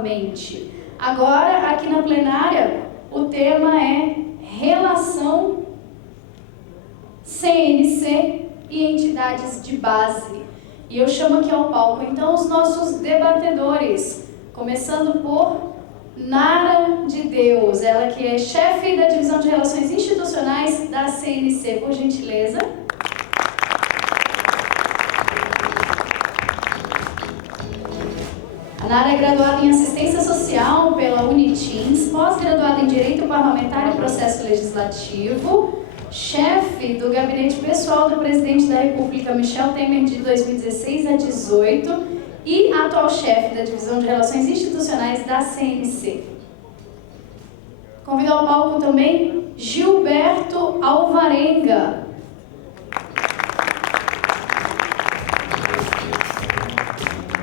novamente. Agora, aqui na plenária, o tema é relação CNC e entidades de base. E eu chamo aqui ao palco, então, os nossos debatedores, começando por Nara de Deus, ela que é chefe da Divisão de Relações Institucionais da CNC, por gentileza. A Nara é graduada em Assistência Social pela Unitins, pós-graduada em Direito Parlamentar e Processo Legislativo, chefe do gabinete pessoal do presidente da República, Michel Temer, de 2016 a 2018, e atual chefe da Divisão de Relações Institucionais da CNC. Convido ao palco também Gilberto Alvarenga.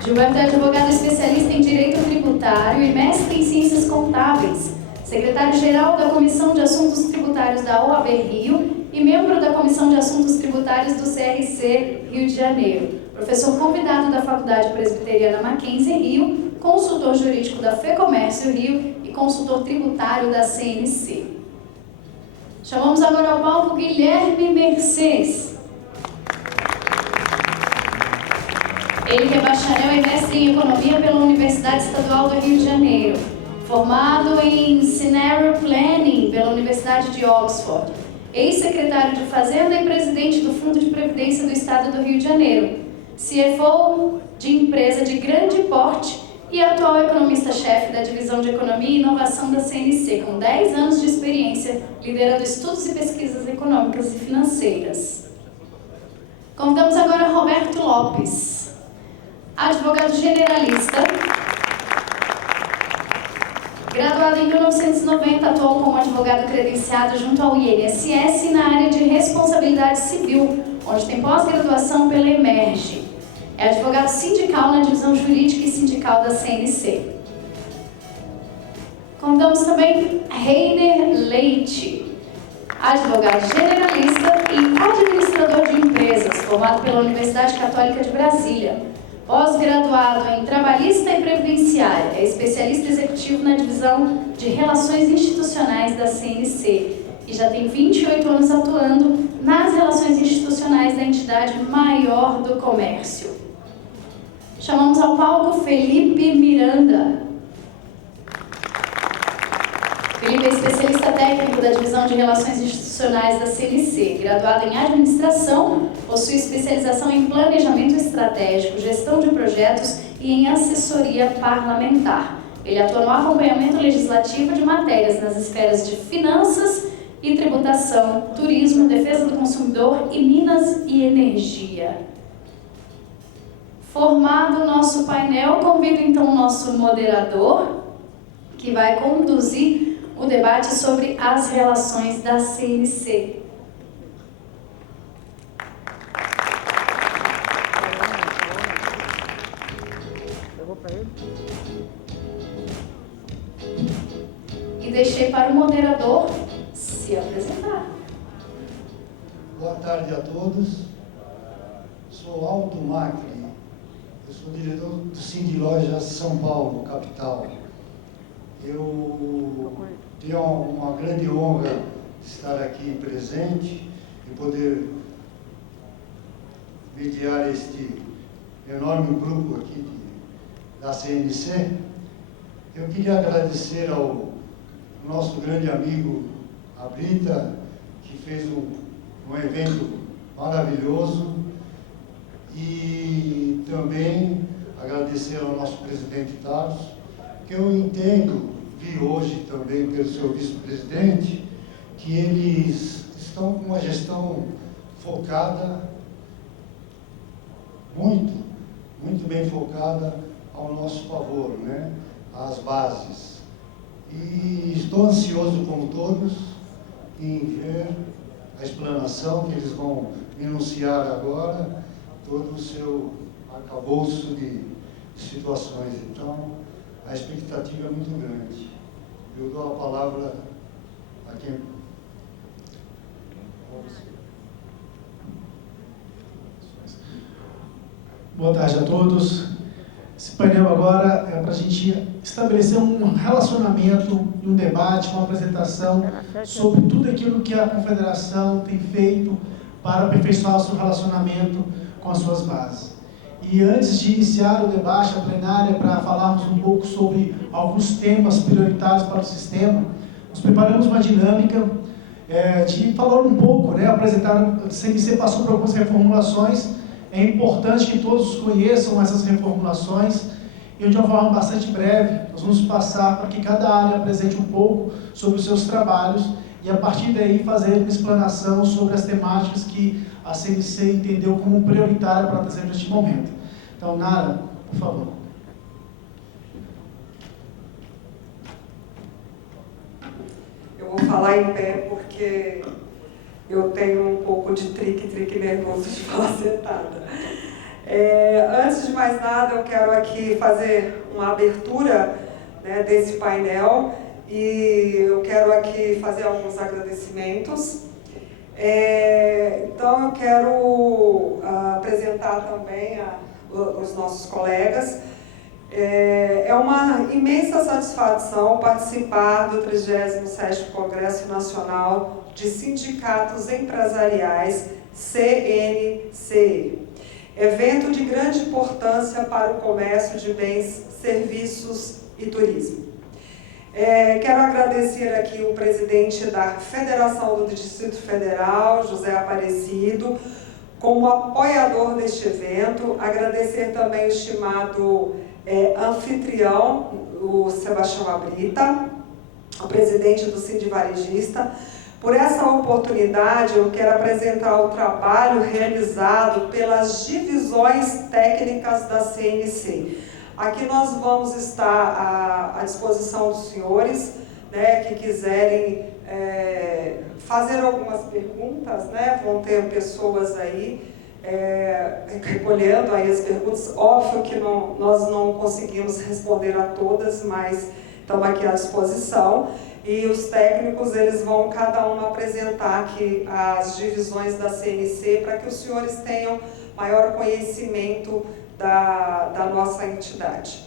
Gilberto é advogado especialista em Direito Tributário e mestre em Ciências Contábeis, secretário-geral da Comissão de Assuntos Tributários da OAB Rio e membro da Comissão de Assuntos Tributários do CRC Rio de Janeiro, professor convidado da Faculdade Presbiteriana Mackenzie Rio, consultor jurídico da FEComércio Rio e consultor tributário da CNC. Chamamos agora ao palco Guilherme Mercês. Ele que é bacharel e mestre em Economia pela Universidade Estadual do Rio de Janeiro, formado em Scenario Planning pela Universidade de Oxford, ex-secretário de Fazenda e presidente do Fundo de Previdência do Estado do Rio de Janeiro, CFO de empresa de grande porte e atual economista-chefe da Divisão de Economia e Inovação da CNC, com 10 anos de experiência liderando estudos e pesquisas econômicas e financeiras. Convidamos agora Roberto Lopes, advogado generalista, graduado em 1990, atuou como advogado credenciado junto ao INSS na área de responsabilidade civil, onde tem pós-graduação pela Emerge. É advogado sindical na divisão jurídica e sindical da CNC. Convidamos também Reiner Leite, advogado generalista e administrador de empresas, formado pela Universidade Católica de Brasília. Pós-graduado em Trabalhista e Previdenciária, é especialista executivo na divisão de Relações Institucionais da CNC e já tem 28 anos atuando nas relações institucionais da entidade maior do comércio. Chamamos ao palco Felipe Miranda. Felipe é especialista técnico da Divisão de Relações Institucionais da CNC, graduado em Administração, possui especialização em Planejamento Estratégico, Gestão de Projetos e em Assessoria Parlamentar. Ele atua no acompanhamento legislativo de matérias nas esferas de Finanças e Tributação, Turismo, Defesa do Consumidor e Minas e Energia. Formado o nosso painel, convido então o nosso moderador, que vai conduzir o debate sobre as relações da CNC. E deixei para o moderador se apresentar. Boa tarde a todos. Sou Aldo Macri. Eu sou diretor do Cindy Lojas São Paulo, capital. Eu tenho uma grande honra de estar aqui presente e poder mediar este enorme grupo aqui da CNC. Eu queria agradecer ao nosso grande amigo, a Brita, que fez um evento maravilhoso, e também agradecer ao nosso presidente Tarso, que eu entendo, vi hoje também pelo seu vice-presidente, que eles estão com uma gestão focada, muito bem focada ao nosso favor, né? Às bases. E estou ansioso, como todos, em ver a explanação que eles vão enunciar agora, todo o seu arcabouço de situações. Então, a expectativa é muito grande. Eu dou a palavra a quem... Boa tarde a todos. painel agora é para a gente estabelecer um relacionamento, um debate, uma apresentação sobre tudo aquilo que a Confederação tem feito para aperfeiçoar o seu relacionamento com as suas bases. E antes de iniciar o debate, a plenária, para falarmos um pouco sobre alguns temas prioritários para o sistema, nós preparamos uma dinâmica de falar um pouco, apresentar, a CNC passou por algumas reformulações, é importante que todos conheçam essas reformulações, e de uma forma bastante breve, nós vamos passar para que cada área apresente um pouco sobre os seus trabalhos, e a partir daí fazer uma explanação sobre as temáticas que a CNC entendeu como prioritária para trazer neste momento. Então, Nara, por favor. Eu vou falar em pé porque eu tenho um pouco de trique nervoso de falar sentada. Antes de mais nada, eu quero aqui fazer uma abertura, desse painel, e eu quero aqui fazer alguns agradecimentos. Então, eu quero apresentar também os nossos colegas. É uma imensa satisfação participar do 37º Congresso Nacional de Sindicatos Empresariais, CNCE, evento de grande importância para o comércio de bens, serviços e turismo. Quero agradecer aqui o presidente da Federação do Distrito Federal, José Aparecido, como apoiador deste evento. Agradecer também o estimado anfitrião, o Sebastião Abrita, o presidente do Sindivarejista. Por essa oportunidade, eu quero apresentar o trabalho realizado pelas divisões técnicas da CNC. Aqui nós vamos estar à disposição dos senhores, que quiserem fazer algumas perguntas, vão ter pessoas aí recolhendo aí as perguntas. Óbvio que nós não conseguimos responder a todas, mas estamos aqui à disposição. E os técnicos, eles vão cada um apresentar aqui as divisões da CNC para que os senhores tenham maior conhecimento da nossa entidade.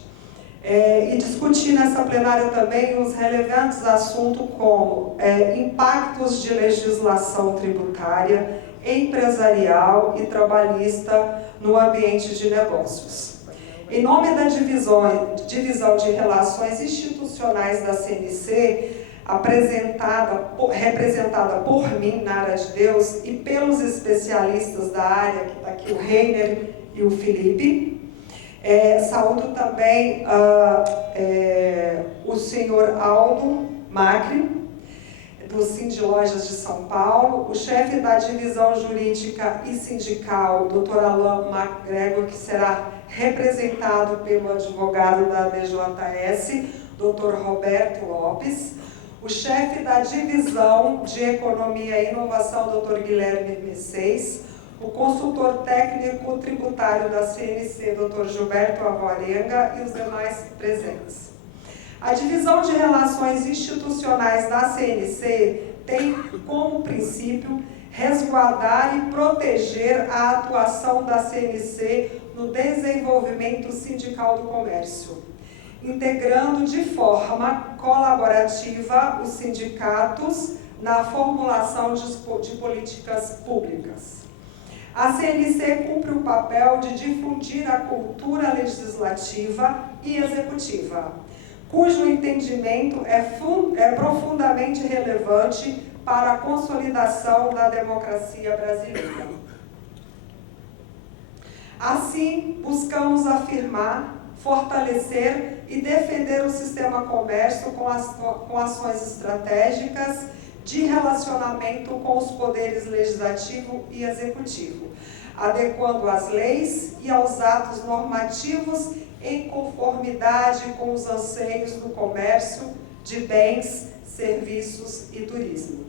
E discutir nessa plenária também os relevantes assuntos como impactos de legislação tributária, empresarial e trabalhista no ambiente de negócios. Em nome da divisão de Relações Institucionais da CNC, representada por mim, Nara de Deus, e pelos especialistas da área, que está aqui o Reiner e o Felipe. Saúdo também o senhor Aldo Macri, do Sindilojas de São Paulo, o chefe da divisão jurídica e sindical, Dr. Alain MacGregor, que será representado pelo advogado da DJS, Dr. Roberto Lopes, o chefe da divisão de economia e inovação, Dr. Guilherme Messias, o consultor técnico tributário da CNC, Dr. Gilberto Alvarenga, e os demais presentes. A divisão de relações institucionais da CNC tem como princípio resguardar e proteger a atuação da CNC no desenvolvimento sindical do comércio, integrando de forma colaborativa os sindicatos na formulação de políticas públicas. A CNC cumpre o papel de difundir a cultura legislativa e executiva, cujo entendimento é profundamente relevante para a consolidação da democracia brasileira. Assim, buscamos afirmar, fortalecer e defender o sistema comércio com ações estratégicas de relacionamento com os poderes legislativo e executivo, adequando as leis e aos atos normativos em conformidade com os anseios do comércio de bens, serviços e turismo.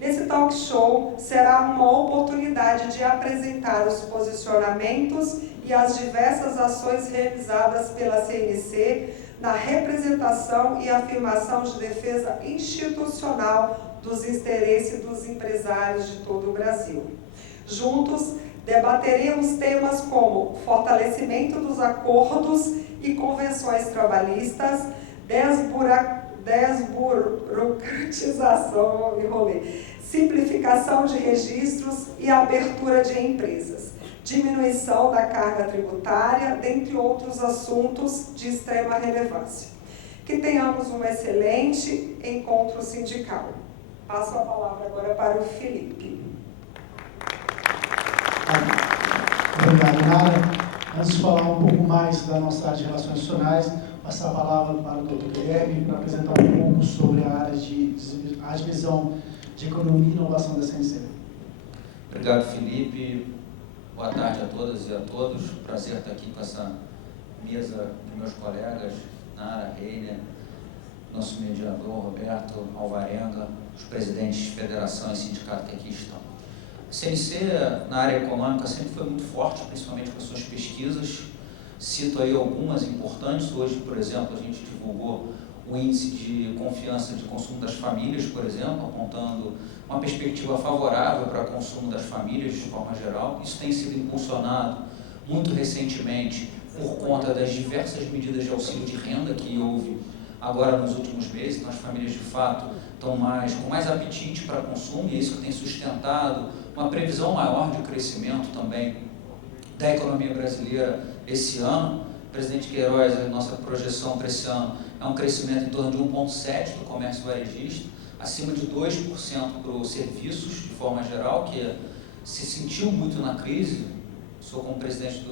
Nesse talk show será uma oportunidade de apresentar os posicionamentos e as diversas ações realizadas pela CNC na representação e afirmação de defesa institucional dos interesses dos empresários de todo o Brasil. Juntos, debateremos temas como fortalecimento dos acordos e convenções trabalhistas, desburocratização, simplificação de registros e abertura de empresas, diminuição da carga tributária, dentre outros assuntos de extrema relevância. Que tenhamos um excelente encontro sindical. Passo a palavra agora para o Felipe. Obrigado, Nara. Antes de falar um pouco mais da nossa área de relações institucionais, passar a palavra para o Dr. Guilherme para apresentar um pouco sobre a área a divisão de economia e inovação da CNC. Obrigado, Felipe. Boa tarde a todas e a todos. Prazer estar aqui com essa mesa de meus colegas, Nara, Reiner, nosso mediador, Roberto, Alvarenga, os presidentes de federação e sindicato que aqui estão. A CNC, na área econômica, sempre foi muito forte, principalmente com as suas pesquisas. Cito aí algumas importantes. Hoje, por exemplo, a gente divulgou o índice de confiança de consumo das famílias, por exemplo, apontando uma perspectiva favorável para o consumo das famílias de forma geral. Isso tem sido impulsionado muito recentemente por conta das diversas medidas de auxílio de renda que houve agora nos últimos meses. Então, as famílias, de fato, estão com mais apetite para consumo, e isso tem sustentado uma previsão maior de crescimento também da economia brasileira esse ano. Presidente Queiroz, a nossa projeção para esse ano é um crescimento em torno de 1,7% do comércio varejista, acima de 2% para os serviços, de forma geral, que se sentiu muito na crise. Sou como presidente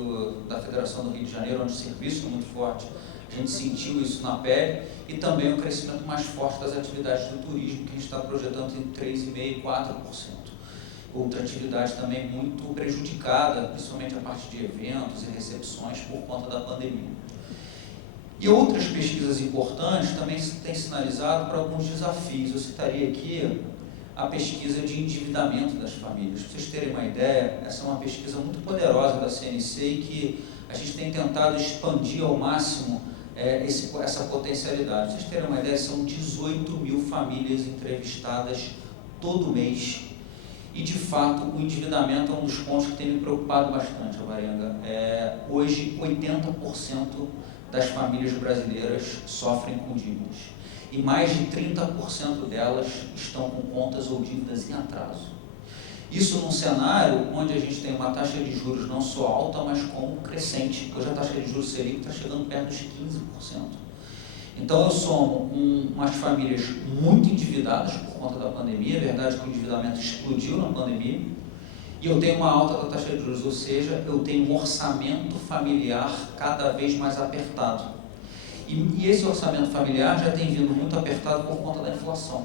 da Federação do Rio de Janeiro, onde o serviço é muito forte, a gente sentiu isso na pele, e também o crescimento mais forte das atividades do turismo, que a gente está projetando entre 3,5% e 4%. Outra atividade também muito prejudicada, principalmente a parte de eventos e recepções por conta da pandemia. E outras pesquisas importantes também têm sinalizado para alguns desafios. Eu citaria aqui a pesquisa de endividamento das famílias. Para vocês terem uma ideia, essa é uma pesquisa muito poderosa da CNC e que a gente tem tentado expandir ao máximo essa potencialidade. Para vocês terem uma ideia, são 18 mil famílias entrevistadas todo mês. E, de fato, o endividamento é um dos pontos que tem me preocupado bastante, Alvarenga. Hoje, 80% das famílias brasileiras sofrem com dívidas. E mais de 30% delas estão com contas ou dívidas em atraso. Isso num cenário onde a gente tem uma taxa de juros não só alta, mas como crescente. Hoje a taxa de juros Selic está chegando perto dos 15%. Então eu somo umas famílias muito endividadas por conta da pandemia. É verdade que o endividamento explodiu na pandemia. E eu tenho uma alta da taxa de juros, ou seja, eu tenho um orçamento familiar cada vez mais apertado. E esse orçamento familiar já tem vindo muito apertado por conta da inflação.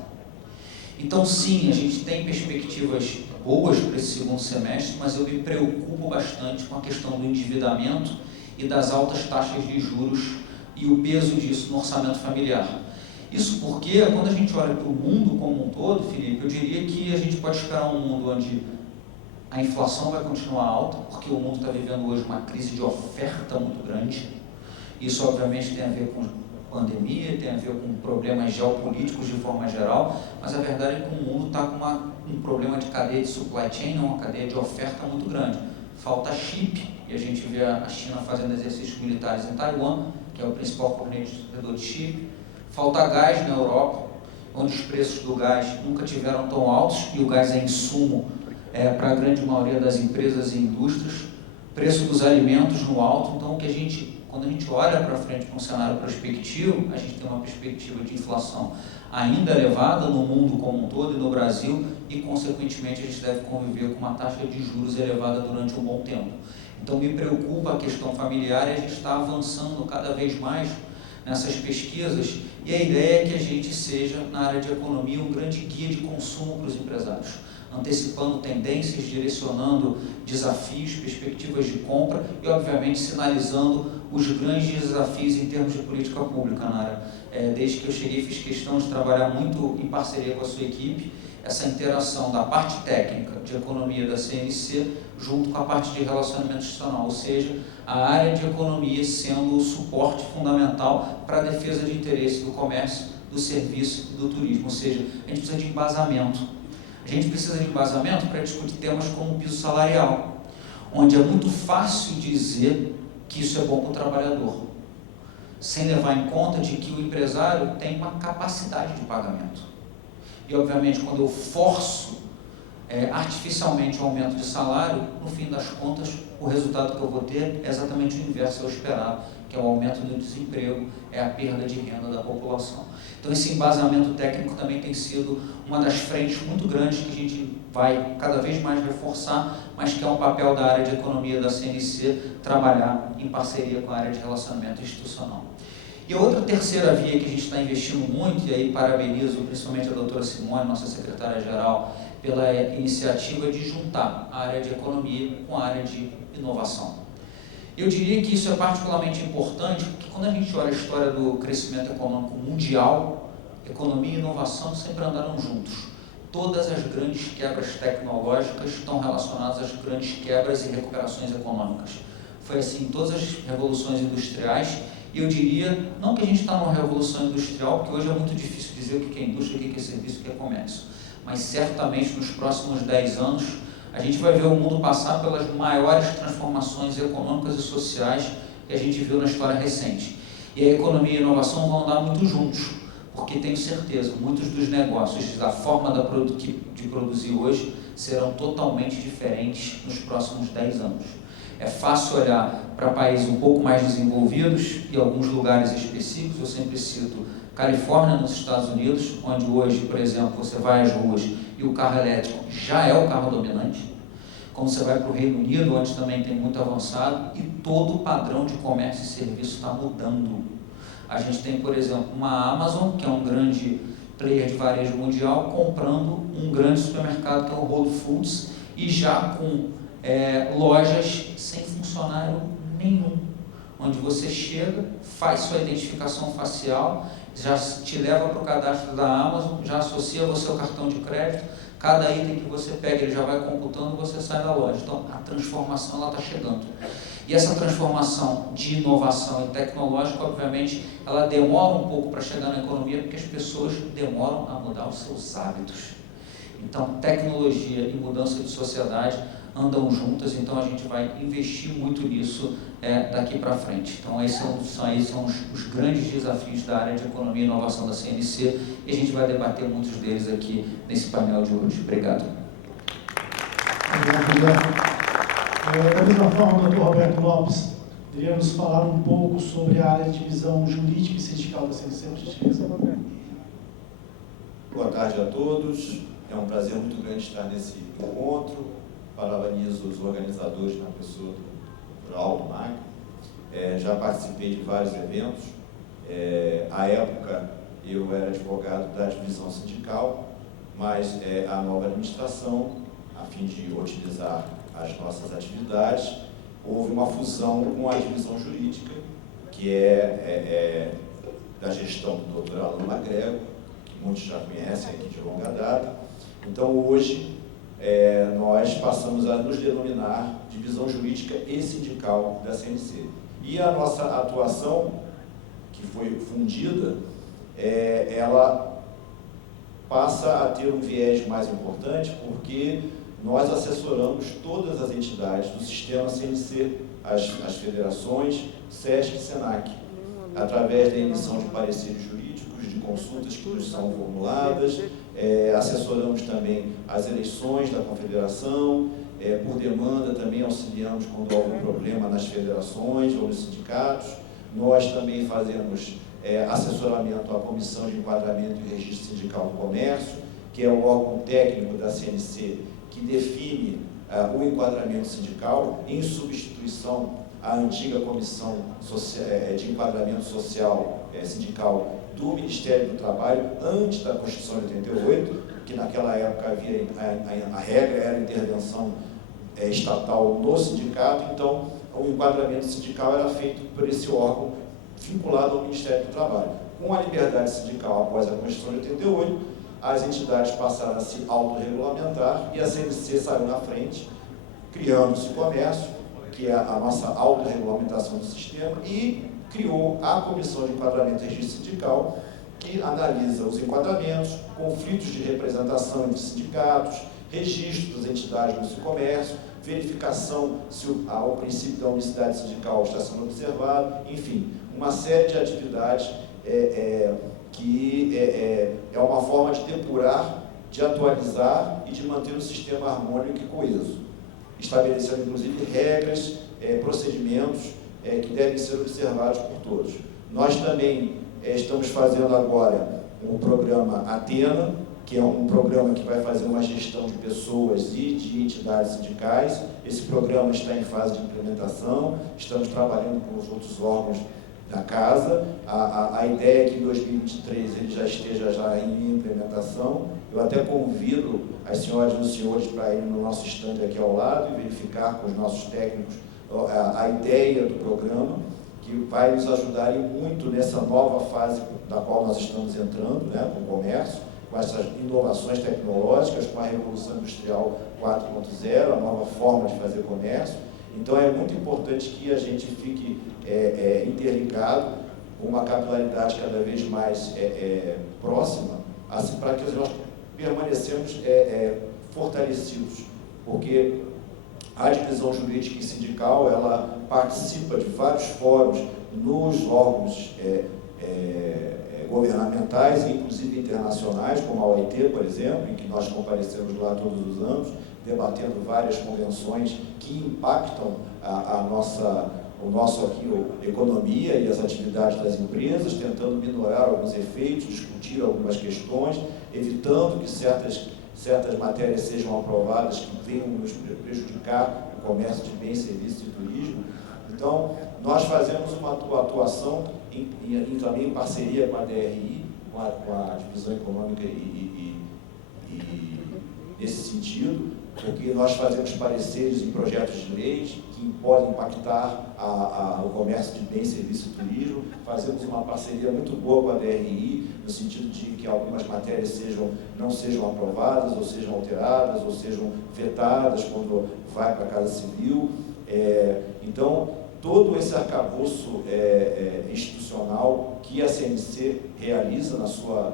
Então, sim, a gente tem perspectivas boas para esse segundo semestre, mas eu me preocupo bastante com a questão do endividamento e das altas taxas de juros e o peso disso no orçamento familiar. Isso porque, quando a gente olha para o mundo como um todo, Felipe, eu diria que a gente pode esperar um mundo onde a inflação vai continuar alta, porque o mundo está vivendo hoje uma crise de oferta muito grande. Isso, obviamente, tem a ver com pandemia, tem a ver com problemas geopolíticos de forma geral, mas a verdade é que o mundo está com um problema de cadeia de supply chain, uma cadeia de oferta muito grande. Falta chip, e a gente vê a China fazendo exercícios militares em Taiwan, que é o principal fornecedor de chip. Falta gás na Europa, onde os preços do gás nunca tiveram tão altos, e o gás é insumo para a grande maioria das empresas e indústrias. Preço dos alimentos no alto. Então, quando a gente olha para frente para um cenário prospectivo, a gente tem uma perspectiva de inflação ainda elevada no mundo como um todo e no Brasil, e, consequentemente, a gente deve conviver com uma taxa de juros elevada durante um bom tempo. Então, me preocupa a questão familiar, e a gente está avançando cada vez mais nessas pesquisas, e a ideia é que a gente seja, na área de economia, um grande guia de consumo para os empresários, antecipando tendências, direcionando desafios, perspectivas de compra e, obviamente, sinalizando os grandes desafios em termos de política pública, Nara. Desde que eu cheguei, fiz questão de trabalhar muito em parceria com a sua equipe, essa interação da parte técnica de economia da CNC junto com a parte de relacionamento institucional, ou seja, a área de economia sendo o suporte fundamental para a defesa de interesse do comércio, do serviço e do turismo, ou seja, a gente precisa de embasamento. A gente precisa de embasamento para discutir temas como o piso salarial, onde é muito fácil dizer que isso é bom para o trabalhador. sem levar em conta de que o empresário tem uma capacidade de pagamento. E, obviamente, quando eu forço artificialmente o aumento de salário, no fim das contas, o resultado que eu vou ter é exatamente o inverso ao esperado, que é o aumento do desemprego, é a perda de renda da população. Então, esse embasamento técnico também tem sido uma das frentes muito grandes que a gente vai cada vez mais reforçar, mas que é um papel da área de economia da CNC trabalhar em parceria com a área de relacionamento institucional. E a outra terceira via que a gente está investindo muito, e aí parabenizo principalmente a doutora Simone, nossa secretária-geral, pela iniciativa de juntar a área de economia com a área de inovação. Eu diria que isso é particularmente importante, porque quando a gente olha a história do crescimento econômico mundial, economia e inovação sempre andaram juntos. Todas as grandes quebras tecnológicas estão relacionadas às grandes quebras e recuperações econômicas. Foi assim em todas as revoluções industriais, e eu diria, não que a gente está numa revolução industrial, porque hoje é muito difícil dizer o que é indústria, o que é serviço, o que é comércio, mas certamente nos próximos 10 anos a gente vai ver o mundo passar pelas maiores transformações econômicas e sociais que a gente viu na história recente. E a economia e a inovação vão andar muito juntos, porque tenho certeza, muitos dos negócios, da forma de produzir hoje, serão totalmente diferentes nos próximos 10 anos. É fácil olhar para países um pouco mais desenvolvidos e alguns lugares específicos. Eu sempre cito Califórnia, nos Estados Unidos, onde hoje, por exemplo, você vai às ruas e o carro elétrico já é o carro dominante. Como você vai para o Reino Unido, onde também tem muito avançado, e todo o padrão de comércio e serviço está mudando. A gente tem, por exemplo, uma Amazon, que é um grande player de varejo mundial, comprando um grande supermercado que é o Whole Foods, e já com lojas sem funcionário nenhum, onde você chega, faz sua identificação facial, já te leva para o cadastro da Amazon, já associa você ao cartão de crédito, cada item que você pega ele já vai computando e você sai da loja. Então a transformação está chegando. E essa transformação de inovação e tecnológica, obviamente, ela demora um pouco para chegar na economia, porque as pessoas demoram a mudar os seus hábitos. Então tecnologia e mudança de sociedade andam juntas, então a gente vai investir muito nisso daqui para frente. Então esses são os grandes desafios da área de economia e inovação da CNC, e a gente vai debater muitos deles aqui nesse painel de hoje. Obrigado. Da mesma forma, o Dr. Roberto Lopes poderia nos falar um pouco sobre a área de visão jurídica e sindical da CNC, por gentileza. Boa tarde a todos. É um prazer muito grande estar nesse encontro. Parabenizo os organizadores na pessoa do Aldo Magno. Já participei de vários eventos. À época, eu era advogado da divisão sindical, mas a nova administração, a fim de otimizar as nossas atividades, houve uma fusão com a divisão jurídica, que é da gestão do Dr. Alan Magrego, que muitos já conhecem aqui de longa data. Então, hoje, nós passamos a nos denominar divisão jurídica e sindical da CNC. E a nossa atuação, que foi fundida, ela passa a ter um viés mais importante, porque nós assessoramos todas as entidades do sistema CNC, as federações, SESC e SENAC, através da emissão de pareceres jurídicos, de consultas que nos são formuladas. Assessoramos também as eleições da confederação, por demanda também auxiliamos quando há algum problema nas federações ou nos sindicatos. Nós também fazemos assessoramento à Comissão de Enquadramento e Registro Sindical do Comércio, que é o órgão técnico da CNC que define o enquadramento sindical, em substituição à antiga Comissão de Enquadramento Social Sindical do Ministério do Trabalho, antes da Constituição de 88, que naquela época havia a regra era a intervenção estatal no sindicato. Então o enquadramento sindical era feito por esse órgão vinculado ao Ministério do Trabalho. Com a liberdade sindical após a Constituição de 88, as entidades passaram a se autorregulamentar e a CNC saiu na frente, criando-se o comércio, que é a nossa autorregulamentação do sistema, e criou a Comissão de Enquadramento e Registro Sindical, que analisa os enquadramentos, conflitos de representação entre sindicatos, registro das entidades no seu comércio, verificação se o princípio da unicidade sindical está sendo observado, enfim, uma série de atividades que é uma forma de depurar, de atualizar e de manter o sistema harmônico e coeso, estabelecendo inclusive regras, procedimentos que devem ser observados por todos. Nós também estamos fazendo agora o programa Atena, que é um programa que vai fazer uma gestão de pessoas e de entidades sindicais. Esse programa está em fase de implementação, estamos trabalhando com os outros órgãos da casa. A ideia é que em 2023 ele já esteja em implementação. Eu até convido as senhoras e os senhores para irem no nosso stand aqui ao lado e verificar com os nossos técnicos a ideia do programa, que vai nos ajudar muito nessa nova fase da qual nós estamos entrando, né, com o comércio, com essas inovações tecnológicas, com a Revolução Industrial 4.0, a nova forma de fazer comércio. Então, é muito importante que a gente fique interligado, com uma capilaridade cada vez mais próxima, assim, para que nós permanecemos fortalecidos, porque a divisão jurídica e sindical, ela participa de vários fóruns nos órgãos governamentais, inclusive internacionais, como a OIT, por exemplo, em que nós comparecemos lá todos os anos, debatendo várias convenções que impactam a nossa economia e as atividades das empresas, tentando minorar alguns efeitos, discutir algumas questões, evitando que certas matérias sejam aprovadas que venham nos prejudicar o comércio de bens, serviços e turismo. Então, nós fazemos uma atuação também em parceria com a DRI, com a Divisão Econômica e nesse sentido, porque nós fazemos pareceres em projetos de leis que podem impactar o comércio de bens, serviços e turismo. Fazemos uma parceria muito boa com a DRI, no sentido de que algumas matérias não sejam aprovadas, ou sejam alteradas, ou sejam vetadas quando vai para a Casa Civil. Então, todo esse arcabouço institucional que a CNC realiza na sua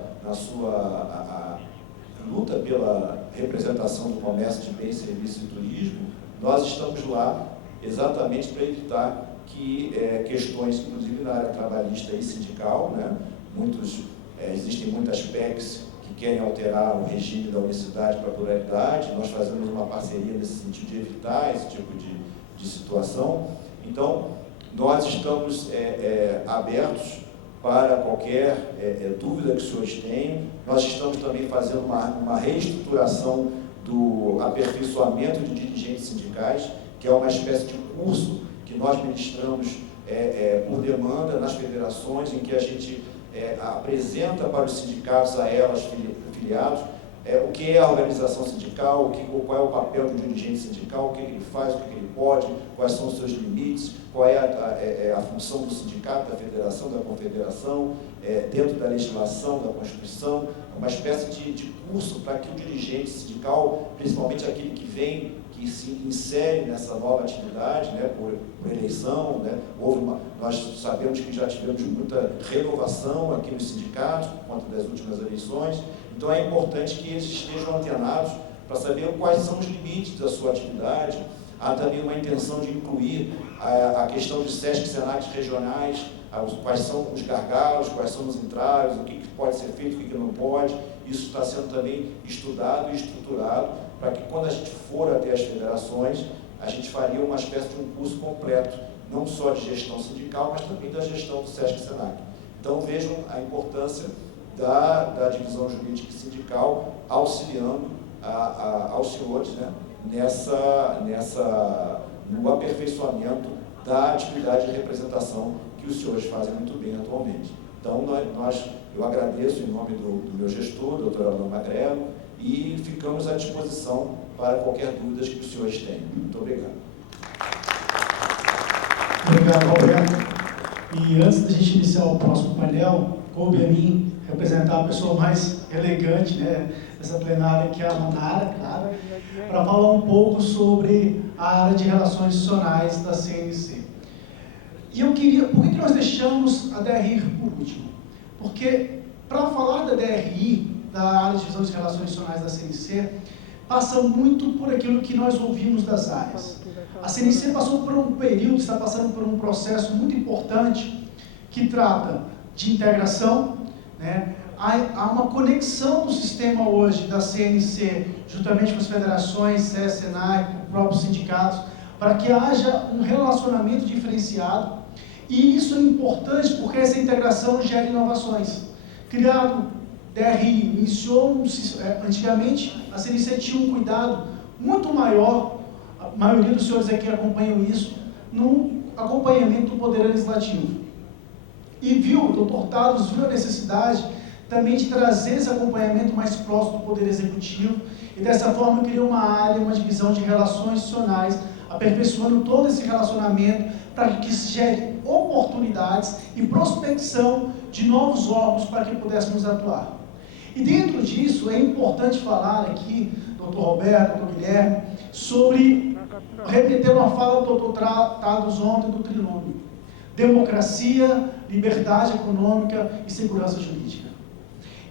luta pela representação do comércio de bens, serviços e turismo, nós estamos lá exatamente para evitar que questões, inclusive na área trabalhista e sindical, né, existem muitas PECs que querem alterar o regime da unicidade para a pluralidade. Nós fazemos uma parceria nesse sentido de evitar esse tipo de situação. Então, nós estamos abertos para qualquer dúvida que os senhores tenham. Nós estamos também fazendo uma reestruturação do aperfeiçoamento de dirigentes sindicais, que é uma espécie de curso que nós ministramos por demanda nas federações, em que a gente apresenta para os sindicatos, a elas filiados, o que é a organização sindical, qual é o papel do dirigente sindical, o que ele faz, o que ele pode, quais são os seus limites, qual é a função do sindicato, da federação, da confederação, dentro da legislação, da Constituição, uma espécie de curso para que o dirigente sindical, principalmente aquele que se insere nessa nova atividade, né, por eleição, né, nós sabemos que já tivemos muita renovação aqui nos sindicatos, por conta das últimas eleições. Então, é importante que eles estejam antenados para saber quais são os limites da sua atividade. Há também uma intenção de incluir a questão de SESC, SENAC regionais, quais são os gargalos, quais são os entraves, o que pode ser feito, o que não pode. Isso está sendo também estudado e estruturado para que, quando a gente for até as federações, a gente faria uma espécie de um curso completo, não só de gestão sindical, mas também da gestão do SESC e SENAC. Então, vejam a importância da divisão jurídica e sindical auxiliando aos senhores, né, no aperfeiçoamento da atividade de representação que os senhores fazem muito bem atualmente. Então, eu agradeço em nome do meu gestor, doutor Adão Magrelo, e ficamos à disposição para qualquer dúvida que os senhores tenham. Muito obrigado. Obrigado, Roberto. E antes da gente iniciar o próximo painel, coube a mim representar a pessoa mais elegante, né, dessa plenária, que é a Manara, claro, para falar um pouco sobre a área de relações institucionais da CNC. E por que nós deixamos a DRI por último? Porque, para falar da DRI, da área de divisão de relações institucionais da CNC, passa muito por aquilo que nós ouvimos das áreas. A CNC passou por um período, está passando por um processo muito importante, que trata de integração, né? Há uma conexão do sistema hoje da CNC, juntamente com as federações, SES, SENAC, com os próprios sindicatos, para que haja um relacionamento diferenciado. E isso é importante porque essa integração gera inovações. Criado DRI, iniciou antigamente a CNC tinha um cuidado muito maior, a maioria dos senhores aqui acompanham isso, no acompanhamento do Poder Legislativo. E o Dr. Tados viu a necessidade também de trazer esse acompanhamento mais próximo do Poder Executivo e dessa forma criou uma área, uma divisão de relações institucionais, aperfeiçoando todo esse relacionamento para que se gere oportunidades e prospecção de novos órgãos para que pudéssemos atuar. E dentro disso é importante falar aqui, Dr. Roberto, Dr. Guilherme, sobre repetir uma fala do Dr. Tados ontem do trinômio: democracia, liberdade econômica e segurança jurídica.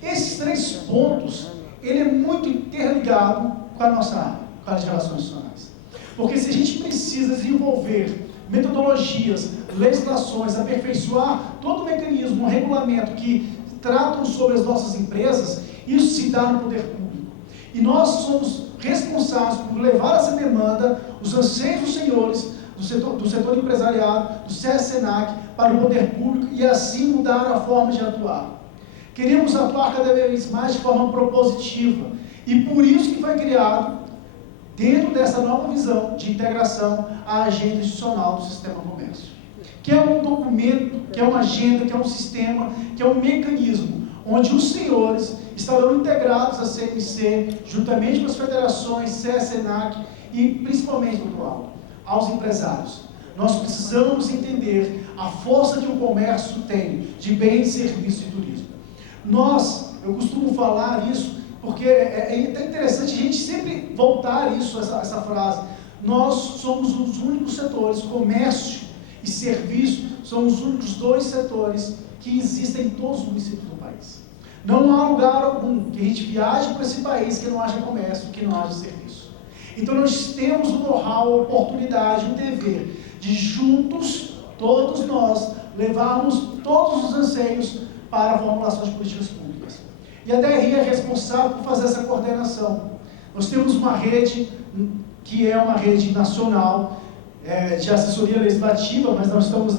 Esses 3 pontos, ele é muito interligado com a nossa área, com as relações institucionais. Porque se a gente precisa desenvolver metodologias, legislações, aperfeiçoar todo o mecanismo, um regulamento que tratam sobre as nossas empresas, isso se dá no poder público. E nós somos responsáveis por levar essa demanda, os anseios dos senhores, do setor empresariado, do SES, SENAC, para o poder público e assim mudar a forma de atuar. Queremos atuar cada vez mais de forma propositiva e por isso que foi criado, dentro dessa nova visão de integração, a agenda institucional do Sistema Comércio, que é um documento, que é uma agenda, que é um sistema, que é um mecanismo, onde os senhores estarão integrados à CMC, juntamente com as federações, SES, SENAC e principalmente, doutor Aldo, aos empresários. Nós precisamos entender a força que o comércio tem de bens, serviços e turismo. Eu costumo falar isso, porque é até interessante a gente sempre voltar isso, essa frase. Nós somos os únicos setores, comércio e serviço, são os únicos 2 setores que existem em todos os municípios do país. Não há lugar algum que a gente viaje para esse país que não haja comércio, que não haja serviço. Então nós temos o know-how, a oportunidade, o dever de juntos, todos nós, levarmos todos os anseios para a formulação de políticas públicas. E a DRI é responsável por fazer essa coordenação. Nós temos uma rede, que é uma rede nacional de assessoria legislativa, mas nós estamos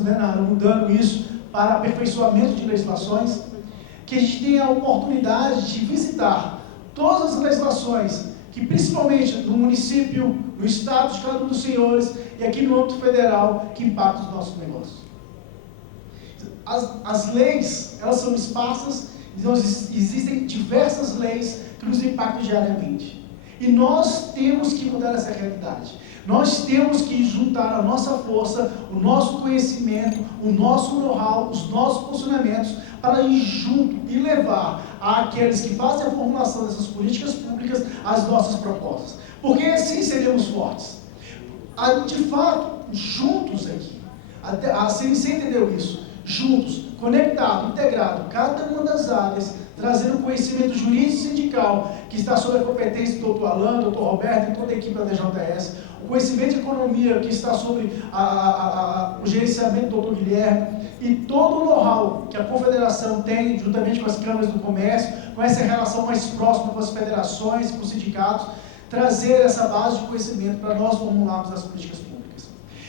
mudando isso para aperfeiçoamento de legislações, que a gente tem a oportunidade de visitar todas as legislações, que principalmente no município, no estado de cada um dos senhores, e aqui no âmbito federal, que impactam os nossos negócios. As leis, elas são esparsas, então existem diversas leis que nos impactam diariamente. E nós temos que mudar essa realidade. Nós temos que juntar a nossa força, o nosso conhecimento, o nosso know-how, os nossos posicionamentos, para ir junto e levar àqueles que fazem a formulação dessas políticas públicas as nossas propostas. Porque assim seremos fortes. De fato, juntos aqui, a CNC entendeu isso, juntos, conectado, integrado, cada uma das áreas, trazendo conhecimento jurídico e sindical, que está sob a competência do Dr. Alan, do Dr. Roberto e toda a equipe da DJS, o conhecimento de economia, que está sobre o gerenciamento do Dr. Guilherme, e todo o know-how que a Confederação tem, juntamente com as câmaras do comércio, com essa relação mais próxima com as federações, com os sindicatos, trazer essa base de conhecimento para nós formularmos as políticas públicas.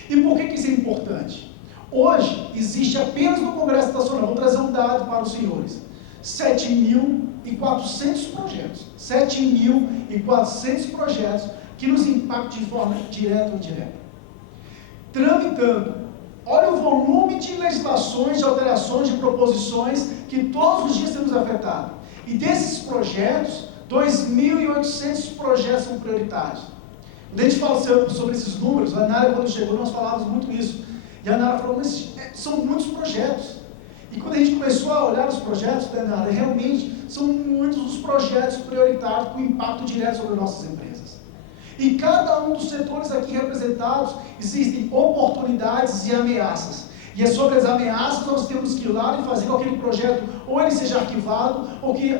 E por que isso é importante? Hoje, existe apenas no Congresso Nacional, vou trazer um dado para os senhores, 7.400 projetos, 7.400 projetos que nos impactam de forma direta ou indireta. Tramitando, olha o volume de legislações, de alterações, de proposições que todos os dias temos afetado. E desses projetos, 2.800 projetos são prioritários. Quando a gente fala sobre esses números, a Nara, quando chegou, nós falávamos muito isso. E a Nara falou, mas são muitos projetos. E quando a gente começou a olhar os projetos da Nara, realmente são muitos os projetos prioritários com impacto direto sobre nossas empresas. Em cada um dos setores aqui representados, existem oportunidades e ameaças. E é sobre as ameaças nós temos que ir lá e fazer com que aquele projeto, ou ele seja arquivado, ou que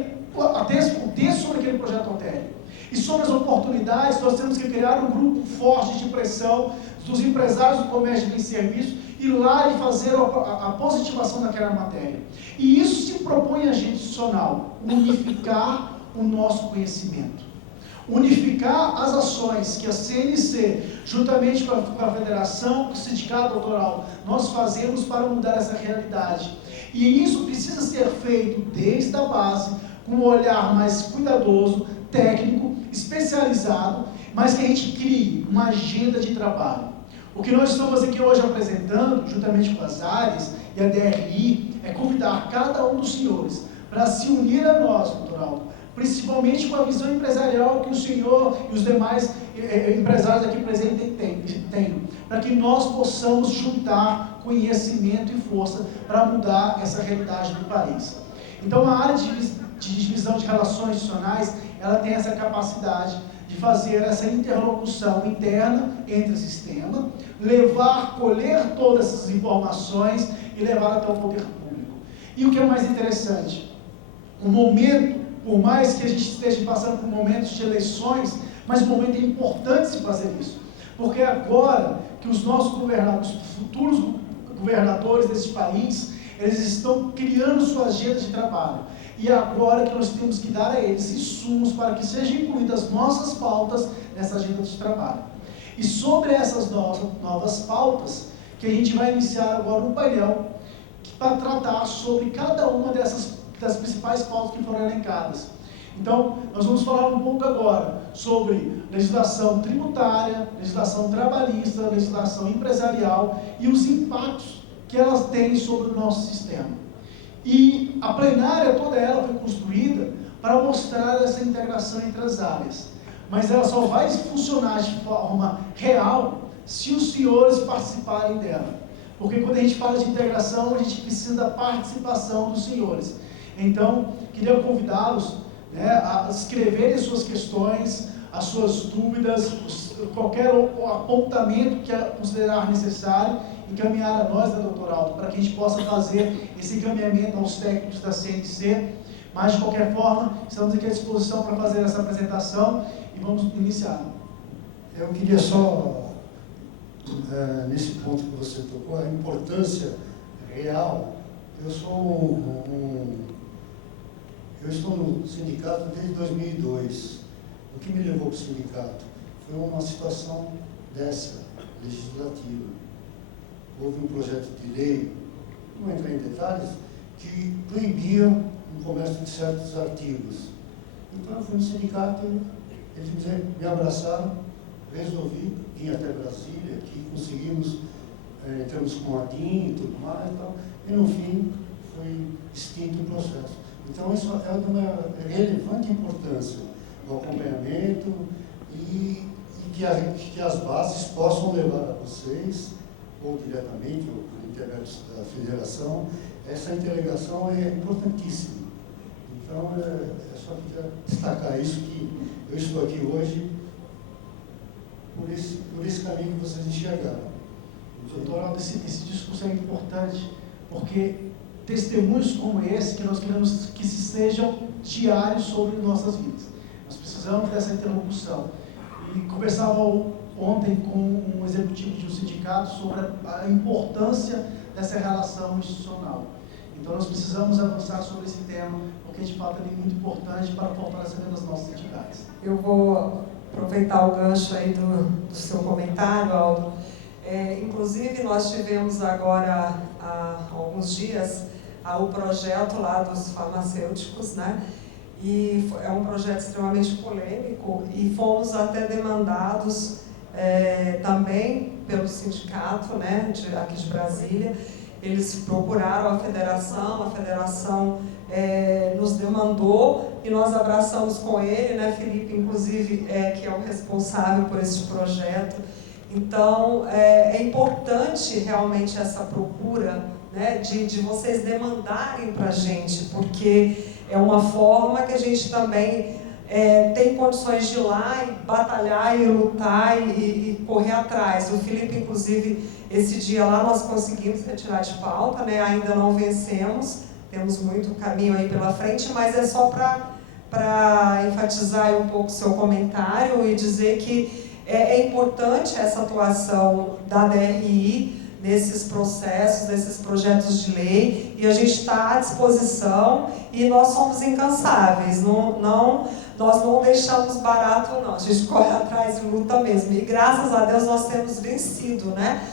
até o texto sobre aquele projeto altere. E sobre as oportunidades, nós temos que criar um grupo forte de pressão dos empresários do comércio e serviço e ir lá e fazer a positivação daquela matéria. E isso se propõe a agente institucional, unificar o nosso conhecimento. Unificar as ações que a CNC, juntamente com a federação, com o sindicato doutoral, nós fazemos para mudar essa realidade. E isso precisa ser feito desde a base, com um olhar mais cuidadoso, técnico, especializado, mas que a gente crie uma agenda de trabalho. O que nós estamos aqui hoje apresentando, juntamente com as áreas e a DRI, é convidar cada um dos senhores para se unir a nós, doutor Aldo, principalmente com a visão empresarial que o senhor e os demais empresários aqui presentes têm, para que nós possamos juntar conhecimento e força para mudar essa realidade do país. Então, a área de divisão de relações institucionais, ela tem essa capacidade de fazer essa interlocução interna entre o sistema, colher todas essas informações e levar até o poder público. E o que é mais interessante, o momento, por mais que a gente esteja passando por momentos de eleições, mas o momento é importante se fazer isso, porque agora que os nossos futuros governadores desse país, eles estão criando sua agenda de trabalho. E agora que nós temos que dar a eles insumos para que sejam incluídas nossas pautas nessa agenda de trabalho. E sobre essas novas pautas, que a gente vai iniciar agora um painel para tratar sobre cada uma das principais pautas que foram elencadas. Então, nós vamos falar um pouco agora sobre legislação tributária, legislação trabalhista, legislação empresarial e os impactos que elas têm sobre o nosso sistema. E a plenária toda ela foi construída para mostrar essa integração entre as áreas. Mas ela só vai funcionar de forma real se os senhores participarem dela. Porque quando a gente fala de integração, a gente precisa da participação dos senhores. Então, queria convidá-los, a escreverem suas questões, as suas dúvidas, qualquer apontamento que considerar necessário, encaminhar a nós, doutor Aldo, para que a gente possa fazer esse encaminhamento aos técnicos da CNC. Mas, de qualquer forma, estamos aqui à disposição para fazer essa apresentação e vamos iniciar. Eu queria só, nesse ponto que você tocou, a importância real. Eu estou no sindicato desde 2002. O que me levou para o sindicato foi uma situação dessa, legislativa. Houve um projeto de lei, não vou entrar em detalhes, que proibia o comércio de certos artigos. Então eu fui no sindicato, eles me abraçaram, resolvi, vim até Brasília, aqui conseguimos, entramos com a DIN e tudo mais, e no fim foi extinto o processo. Então isso é de uma relevante importância no acompanhamento e que as bases possam levar a vocês, ou diretamente, ou por intermédio da federação, essa interligação é importantíssima. Então, é só queria destacar isso, que eu estou aqui hoje por esse caminho que vocês enxergaram. Doutor Aldo, esse discurso é importante, porque testemunhos como esse, que nós queremos que sejam diários sobre nossas vidas. Nós precisamos dessa interlocução. E conversava ontem com um executivo de um sindicato sobre a importância dessa relação institucional. Então, nós precisamos avançar sobre esse tema, porque de fato ele é muito importante para o fortalecimento das nossas entidades. Eu vou aproveitar o gancho aí do seu comentário, Aldo. Inclusive, nós tivemos agora, há alguns dias, o projeto lá dos farmacêuticos, né? E é um projeto extremamente polêmico e fomos até demandados também pelo sindicato, né, aqui de Brasília. Eles procuraram a federação nos demandou e nós abraçamos com ele, né, Felipe, inclusive, que é o responsável por esse projeto. Então, é importante realmente essa procura, né, de vocês demandarem para a gente, porque é uma forma que a gente também tem condições de ir lá e batalhar e lutar e correr atrás. O Felipe, inclusive, esse dia lá nós conseguimos retirar de pauta, né? Ainda não vencemos, temos muito caminho aí pela frente, mas é só para enfatizar um pouco o seu comentário e dizer que é importante essa atuação da DRI nesses processos, nesses projetos de lei, e a gente está à disposição e nós somos incansáveis, nós não deixamos barato não, a gente corre atrás e luta mesmo, e graças a Deus nós temos vencido, né?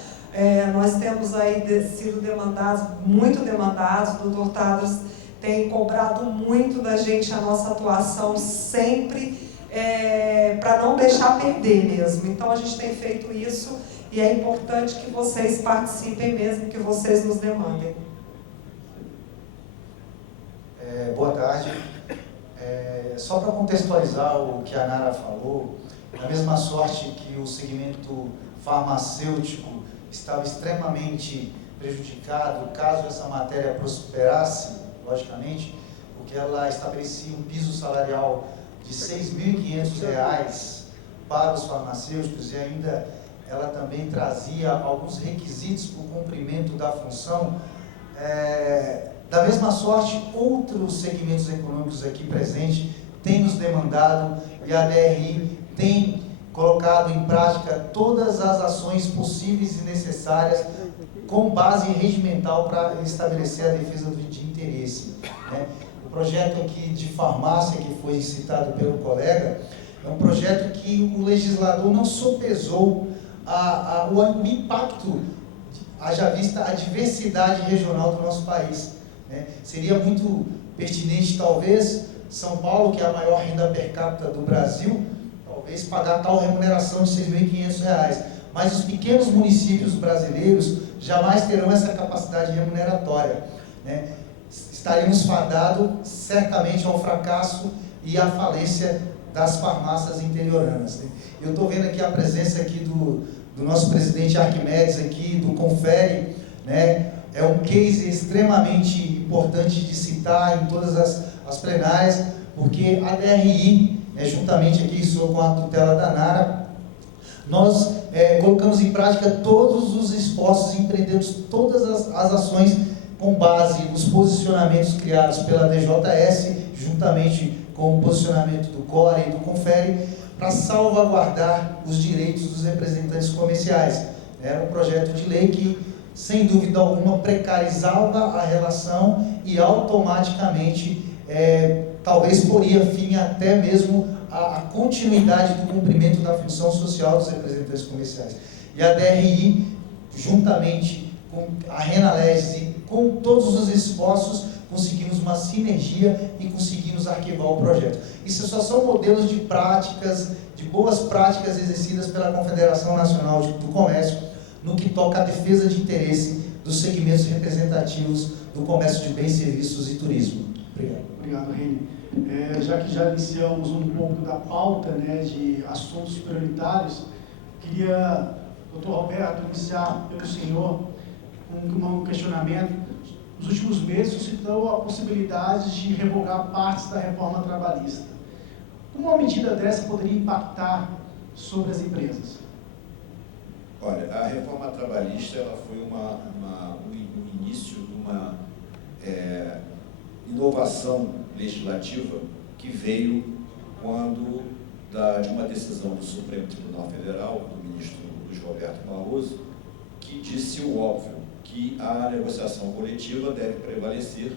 Nós temos aí sido demandados, muito demandados, o Dr. Tadros tem cobrado muito da gente a nossa atuação sempre, para não deixar perder mesmo. Então a gente tem feito isso e é importante que vocês participem mesmo, que vocês nos demandem. Boa tarde. Só para contextualizar o que a Nara falou, da mesma sorte que o segmento farmacêutico estava extremamente prejudicado caso essa matéria prosperasse, logicamente, porque ela estabelecia um piso salarial de R$ 6.500 para os farmacêuticos e ainda ela também trazia alguns requisitos para o cumprimento da função. Da mesma sorte, outros segmentos econômicos aqui presentes têm nos demandado e a DRI tem colocado em prática todas as ações possíveis e necessárias com base regimental para estabelecer a defesa de interesse, né? O projeto aqui de farmácia, que foi citado pelo colega, é um projeto que o legislador não sopesou o impacto, haja vista a diversidade regional do nosso país, né? Seria muito pertinente, talvez, São Paulo, que é a maior renda per capita do Brasil, talvez pagar tal remuneração de R$ 6.500, mas os pequenos municípios brasileiros jamais terão essa capacidade remuneratória, né? Estaríamos fadados certamente ao fracasso e à falência das farmácias interioranas, né? Eu estou vendo aqui a presença aqui do nosso presidente Arquimedes aqui, do Confere, né? É um case extremamente importante de citar em todas as plenárias, porque a DRI, juntamente aqui com a tutela da Nara, nós colocamos em prática todos os esforços e empreendemos todas as ações com base nos posicionamentos criados pela DJS, juntamente com o posicionamento do CORE e do Confere, para salvaguardar os direitos dos representantes comerciais. Era um projeto de lei que, sem dúvida alguma, precarizava a relação e automaticamente, talvez poria fim até mesmo à continuidade do cumprimento da função social dos representantes comerciais. E a DRI, juntamente com a Renales e com todos os esforços, conseguimos uma sinergia e conseguimos arquivar o projeto. Isso só são modelos de práticas, de boas práticas exercidas pela Confederação Nacional do Comércio, no que toca à defesa de interesse dos segmentos representativos do comércio de bens, serviços e turismo. Obrigado. Obrigado, Reni. Já que já iniciamos um pouco da pauta, né, de assuntos prioritários, queria, doutor Roberto, iniciar pelo senhor um questionamento. Nos últimos meses, suscitou a possibilidade de revogar partes da reforma trabalhista. Como uma medida dessa poderia impactar sobre as empresas? Olha, a reforma trabalhista ela foi o início de uma inovação legislativa que veio quando de uma decisão do Supremo Tribunal Federal, do ministro Luiz Roberto Barroso, que disse o óbvio, que a negociação coletiva deve prevalecer,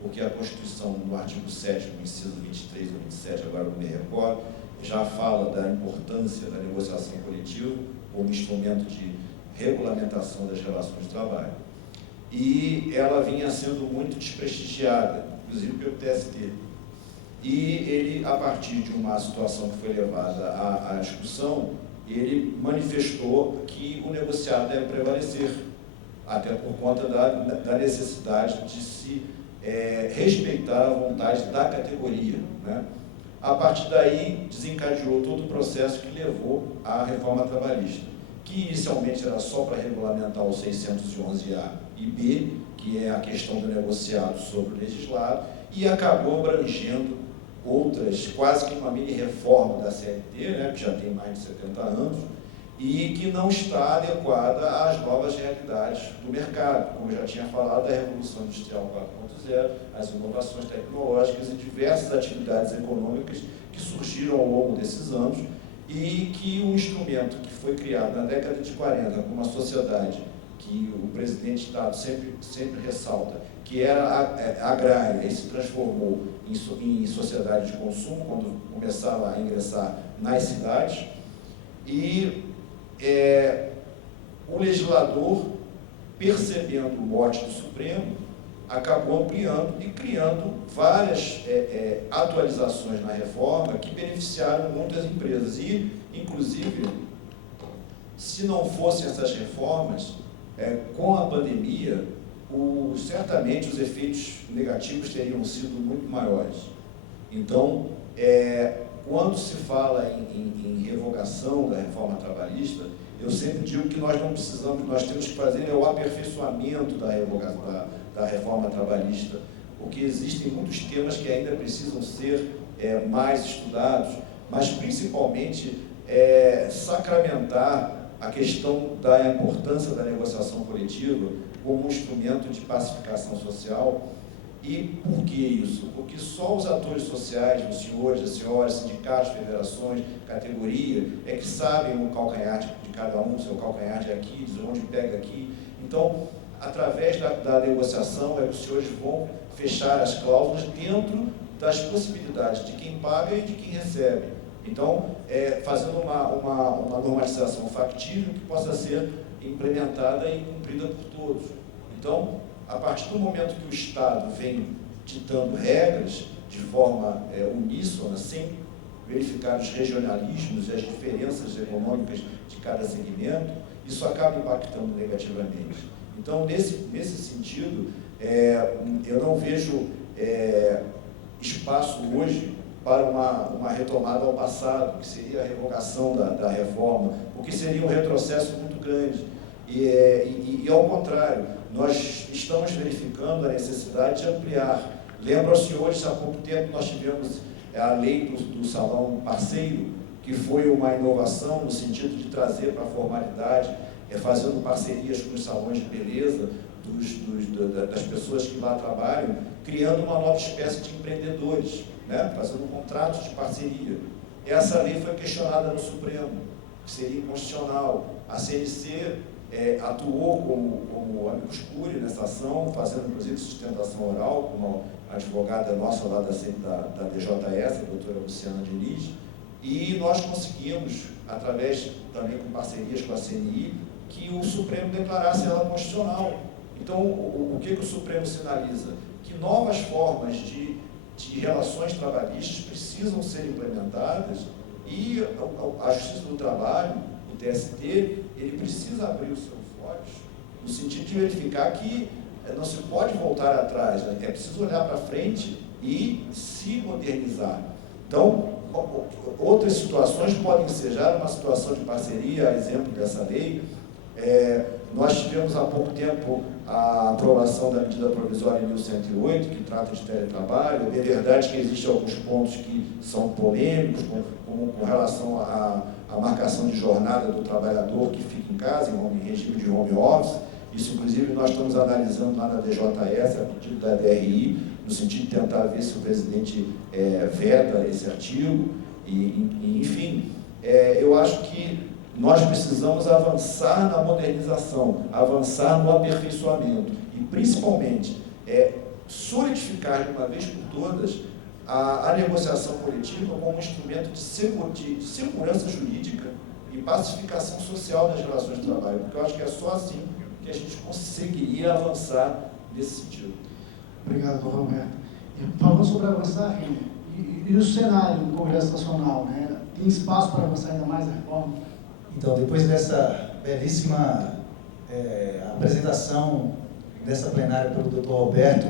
porque a Constituição, no artigo 7º, no inciso 23 ou 27, agora não me recordo, já fala da importância da negociação coletiva como instrumento de regulamentação das relações de trabalho. E ela vinha sendo muito desprestigiada, inclusive pelo TST. E ele, a partir de uma situação que foi levada à discussão, ele manifestou que o negociado deve prevalecer, até por conta da necessidade de se respeitar a vontade da categoria, né? A partir daí, desencadeou todo o processo que levou à reforma trabalhista, que inicialmente era só para regulamentar o 611A e B, que é a questão do negociado sobre o legislado, e acabou abrangendo outras, quase que uma mini-reforma da CLT, né, que já tem mais de 70 anos, e que não está adequada às novas realidades do mercado, como eu já tinha falado, da Revolução Industrial 4.0, as inovações tecnológicas e diversas atividades econômicas que surgiram ao longo desses anos e que um instrumento que foi criado na década de 40 por uma sociedade que o presidente de Estado sempre ressalta, que era agrária e se transformou em sociedade de consumo, quando começava a ingressar nas cidades, e o legislador, percebendo o mote do Supremo, acabou ampliando e criando várias atualizações na reforma que beneficiaram muitas empresas. E, inclusive, se não fossem essas reformas, com a pandemia, certamente os efeitos negativos teriam sido muito maiores. Então, quando se fala em revogação da reforma trabalhista, eu sempre digo que nós não precisamos, nós temos que fazer o aperfeiçoamento da reforma trabalhista, porque existem muitos temas que ainda precisam ser mais estudados, mas principalmente sacramentar a questão da importância da negociação coletiva como um instrumento de pacificação social. E por que isso? Porque só os atores sociais, os senhores, as senhoras, sindicatos, federações, categoria, que sabem o calcanhar de cada um, seu calcanhar de aqui, de onde pega aqui. Então, através da negociação, os senhores vão fechar as cláusulas dentro das possibilidades de quem paga e de quem recebe. Então, fazendo uma normalização factível que possa ser implementada e cumprida por todos. Então, a partir do momento que o Estado vem ditando regras de forma uníssona, sem verificar os regionalismos e as diferenças econômicas de cada segmento, isso acaba impactando negativamente. Então, nesse sentido, eu não vejo espaço hoje para uma retomada ao passado, que seria a revogação da reforma, porque seria um retrocesso muito grande. E ao contrário, nós estamos verificando a necessidade de ampliar. Lembro aos senhores, há pouco tempo nós tivemos a lei do salão parceiro, que foi uma inovação no sentido de trazer para a formalidade, fazendo parcerias com os salões de beleza das pessoas que lá trabalham, criando uma nova espécie de empreendedores, né? Fazendo contratos de parceria. Essa lei foi questionada no Supremo, que seria inconstitucional. A CNC atuou como amicus curiae nessa ação, fazendo inclusive sustentação oral, com uma advogada nossa lá da DJS, a doutora Luciana Diniz, e nós conseguimos, através também com parcerias com a CNI, que o Supremo declarasse ela constitucional. Então, o que o Supremo sinaliza? Que novas formas de relações trabalhistas precisam ser implementadas e a Justiça do Trabalho, o TST, ele precisa abrir os seus olhos no sentido de verificar que não se pode voltar atrás, né? É preciso olhar para frente e se modernizar. Então, outras situações podem ensejar uma situação de parceria, a exemplo dessa lei. Nós tivemos há pouco tempo a aprovação da medida provisória 1108, que trata de teletrabalho. É verdade que existem alguns pontos que são polêmicos, como com relação à marcação de jornada do trabalhador que fica em casa, em regime de home office. Isso, inclusive, nós estamos analisando lá na DJS, a pedido da DRI, no sentido de tentar ver se o presidente veta esse artigo. Enfim, eu acho que nós precisamos avançar na modernização, avançar no aperfeiçoamento e, principalmente, solidificar de uma vez por todas a negociação coletiva como um instrumento de segurança jurídica e pacificação social das relações de trabalho, porque eu acho que é só assim que a gente conseguiria avançar nesse sentido. Obrigado, doutor Roberto. E falando sobre avançar, e o cenário do Congresso Nacional, né? Tem espaço para avançar ainda mais a reforma? Então, depois dessa belíssima apresentação dessa plenária pelo Dr. Roberto,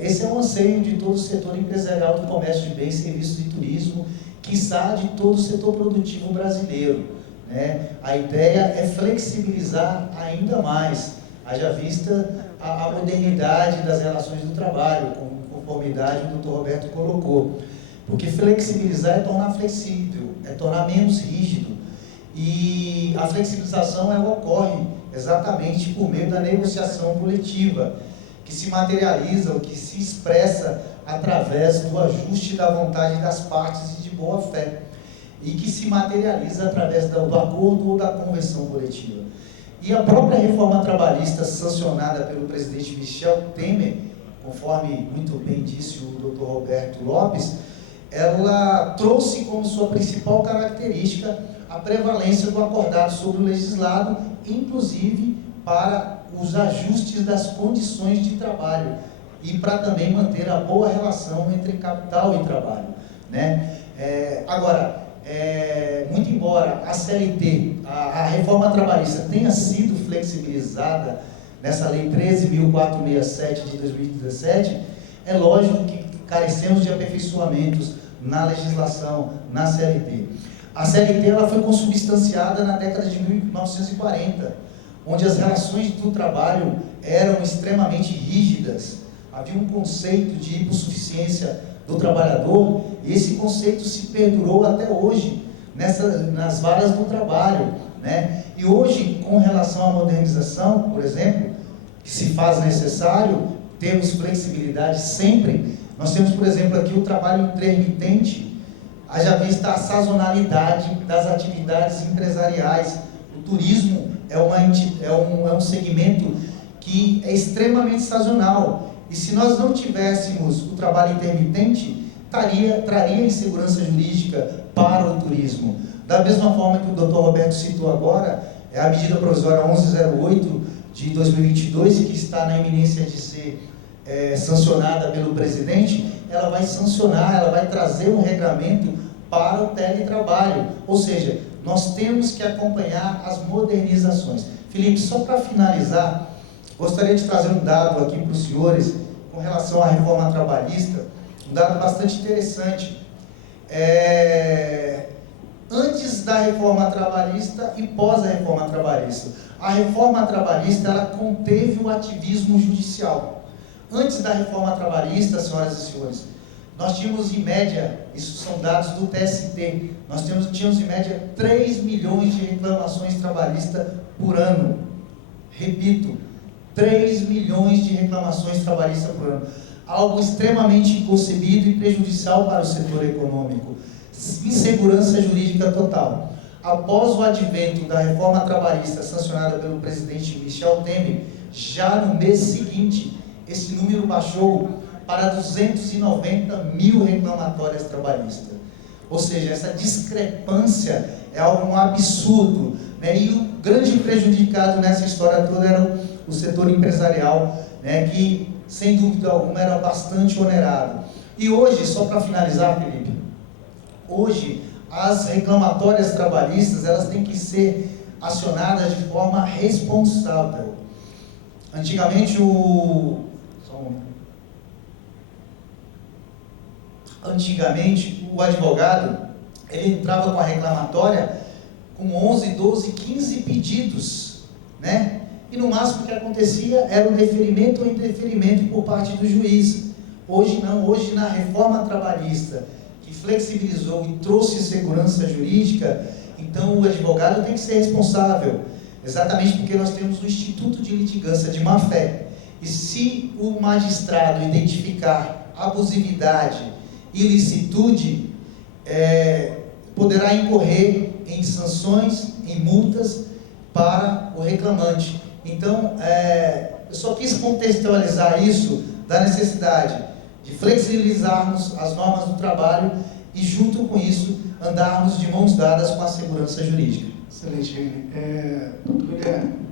esse é o anseio de todo o setor empresarial do comércio de bens, serviços e turismo, quiçá de todo o setor produtivo brasileiro, né? A ideia é flexibilizar ainda mais, haja vista a modernidade das relações do trabalho, conformidade o Dr. Roberto colocou. Porque flexibilizar é tornar flexível, é tornar menos rígido. E a flexibilização ela ocorre exatamente por meio da negociação coletiva, que se materializa, ou que se expressa através do ajuste da vontade das partes e de boa fé, e que se materializa através do acordo ou da convenção coletiva. E a própria reforma trabalhista sancionada pelo presidente Michel Temer, conforme muito bem disse o Dr. Roberto Lopes, ela trouxe como sua principal característica a prevalência do acordado sobre o legislado, inclusive para os ajustes das condições de trabalho e para também manter a boa relação entre capital e trabalho, né? Muito embora a CLT, a reforma trabalhista tenha sido flexibilizada nessa Lei 13.467 de 2017, é lógico que carecemos de aperfeiçoamentos na legislação, na CLT. A CLT ela foi consubstanciada na década de 1940, onde as relações do trabalho eram extremamente rígidas. Havia um conceito de hipossuficiência do trabalhador, e esse conceito se perdurou até hoje nas varas do trabalho, né? E hoje, com relação à modernização, por exemplo, que se faz necessário, temos flexibilidade sempre. Nós temos, por exemplo, aqui o trabalho intermitente, haja vista a sazonalidade das atividades empresariais. O turismo é um segmento que é extremamente sazonal. E se nós não tivéssemos o trabalho intermitente, traria insegurança jurídica para o turismo. Da mesma forma que o Dr. Roberto citou agora, é a medida provisória 1108 de 2022, que está na iminência de ser sancionada pelo presidente, ela vai sancionar, ela vai trazer um regramento para o teletrabalho. Ou seja, nós temos que acompanhar as modernizações. Felipe, só para finalizar, gostaria de trazer um dado aqui para os senhores com relação à reforma trabalhista, um dado bastante interessante. Antes da reforma trabalhista e pós a reforma trabalhista. A reforma trabalhista, ela conteve o ativismo judicial. Antes da reforma trabalhista, senhoras e senhores, nós tínhamos em média, isso são dados do TST, nós tínhamos em média 3 milhões de reclamações trabalhistas por ano. Repito, 3 milhões de reclamações trabalhistas por ano. Algo extremamente inconcebido e prejudicial para o setor econômico. Insegurança jurídica total. Após o advento da reforma trabalhista sancionada pelo presidente Michel Temer, já no mês seguinte, esse número baixou para 290 mil reclamatórias trabalhistas. Ou seja, essa discrepância é algo absurdo, né? E o grande prejudicado nessa história toda era o setor empresarial, né? Que, sem dúvida alguma, era bastante onerado. E hoje, só para finalizar, Felipe, hoje as reclamatórias trabalhistas elas têm que ser acionadas de forma responsável. Antigamente o advogado, ele entrava com a reclamatória com 11, 12, 15 pedidos, né? E no máximo que acontecia era o deferimento ou indeferimento por parte do juiz. Hoje não, hoje na reforma trabalhista, que flexibilizou e trouxe segurança jurídica, então o advogado tem que ser responsável, exatamente porque nós temos o Instituto de Litigância de Má-Fé. E se o magistrado identificar abusividade, ilicitude, poderá incorrer em sanções, em multas para o reclamante. Então, eu só quis contextualizar isso da necessidade de flexibilizarmos as normas do trabalho e, junto com isso, andarmos de mãos dadas com a segurança jurídica. Excelente. Doutor Guilherme,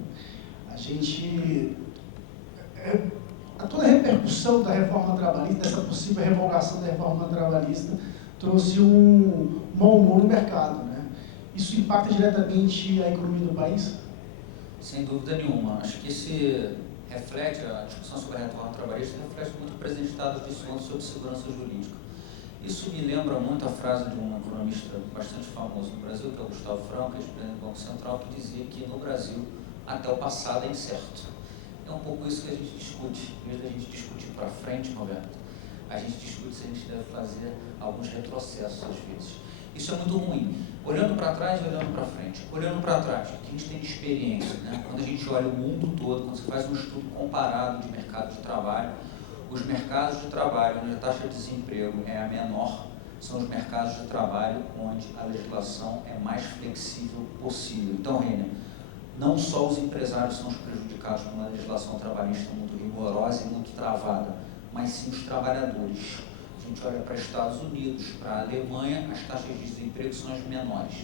toda a repercussão da reforma trabalhista, dessa possível revogação da reforma trabalhista, trouxe um mau humor no mercado, né? Isso impacta diretamente a economia do país? Sem dúvida nenhuma. Acho que esse reflete, a discussão sobre a reforma trabalhista reflete muito o que o presidente do Estado disse ontem sobre segurança jurídica. Isso me lembra muito a frase de um economista bastante famoso no Brasil, que é o Gustavo Franco, ex-presidente do Banco Central, que dizia que no Brasil até o passado é incerto. É um pouco isso que a gente discute. Em vez de a gente discutir para frente, Roberto, a gente discute se a gente deve fazer alguns retrocessos às vezes. Isso é muito ruim. Olhando para trás e olhando para frente. Olhando para trás, o que a gente tem de experiência, né? Quando a gente olha o mundo todo, quando você faz um estudo comparado de mercado de trabalho, os mercados de trabalho onde a taxa de desemprego é a menor são os mercados de trabalho onde a legislação é mais flexível possível. Então, Renner, não só os empresários são os prejudicados por uma legislação trabalhista muito rigorosa e muito travada, mas sim os trabalhadores. A gente olha para Estados Unidos, para a Alemanha, as taxas de desemprego são as menores.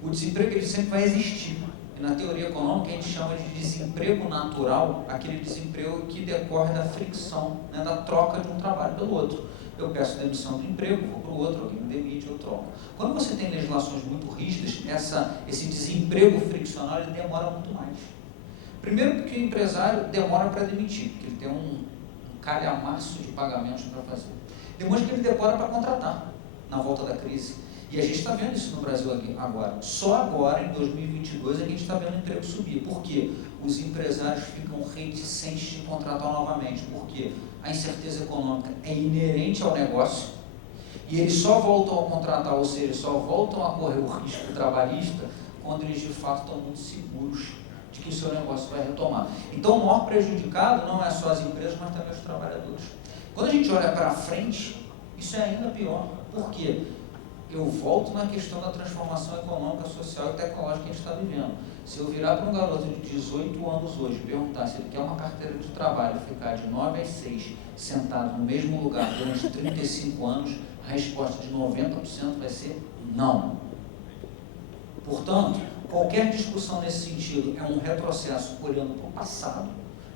O desemprego ele sempre vai existir. E na teoria econômica a gente chama de desemprego natural, aquele desemprego que decorre da fricção, né, da troca de um trabalho pelo outro. Eu peço demissão do emprego, vou para o outro, alguém me demite, eu troco. Quando você tem legislações muito rígidas, esse desemprego friccional ele demora muito mais. Primeiro porque o empresário demora para demitir, porque ele tem um calhamaço de pagamentos para fazer. Depois que ele demora para contratar, na volta da crise. E a gente está vendo isso no Brasil agora. Só agora, em 2022, a gente está vendo o emprego subir. Por quê? Os empresários ficam reticentes de contratar novamente. Porque a incerteza econômica é inerente ao negócio e eles só voltam a contratar, ou seja, só voltam a correr o risco trabalhista quando eles de fato estão muito seguros de que o seu negócio vai retomar. Então, o maior prejudicado não é só as empresas, mas também os trabalhadores. Quando a gente olha para frente, isso é ainda pior. Por quê? Eu volto na questão da transformação econômica, social e tecnológica que a gente está vivendo. Se eu virar para um garoto de 18 anos hoje e perguntar se ele quer uma carteira de trabalho e ficar de 9 às 6 sentado no mesmo lugar durante 35 anos, a resposta de 90% vai ser não. Portanto, qualquer discussão nesse sentido é um retrocesso olhando para o passado,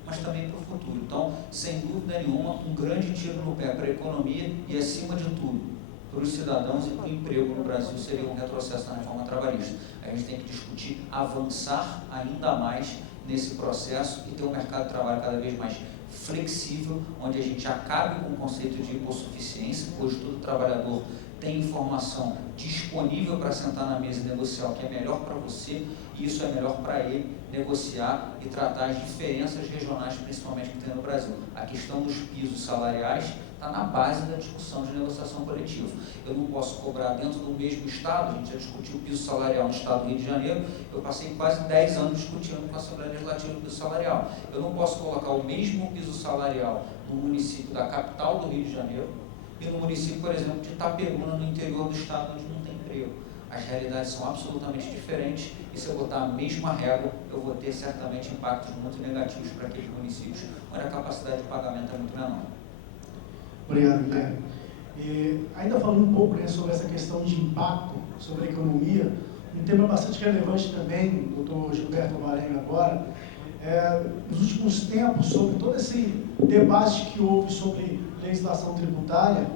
mas também para o futuro. Então, sem dúvida nenhuma, um grande tiro no pé para a economia e, acima de tudo, para os cidadãos e para o emprego no Brasil seria um retrocesso na reforma trabalhista. A gente tem que discutir, avançar ainda mais nesse processo e ter um mercado de trabalho cada vez mais flexível, onde a gente acabe com o conceito de hipossuficiência, pois todo trabalhador tem informação disponível para sentar na mesa e negociar o que é melhor para você, e isso é melhor para ele negociar e tratar as diferenças regionais, principalmente que tem no Brasil. A questão dos pisos salariais está na base da discussão de negociação coletiva. Eu não posso cobrar dentro do mesmo estado, a gente já discutiu o piso salarial no estado do Rio de Janeiro, eu passei quase 10 anos discutindo com a Assembleia Legislativa o piso salarial. Eu não posso colocar o mesmo piso salarial no município da capital do Rio de Janeiro e no município, por exemplo, de Itaperuna, no interior do estado, onde não tem emprego. As realidades são absolutamente diferentes e se eu botar a mesma régua, eu vou ter certamente impactos muito negativos para aqueles municípios onde a capacidade de pagamento é muito menor. Obrigado, Guilherme. E ainda falando um pouco, né, sobre essa questão de impacto sobre a economia, um tema bastante relevante também, doutor Gilberto Maranhão agora, nos últimos tempos, sobre todo esse debate que houve sobre legislação tributária,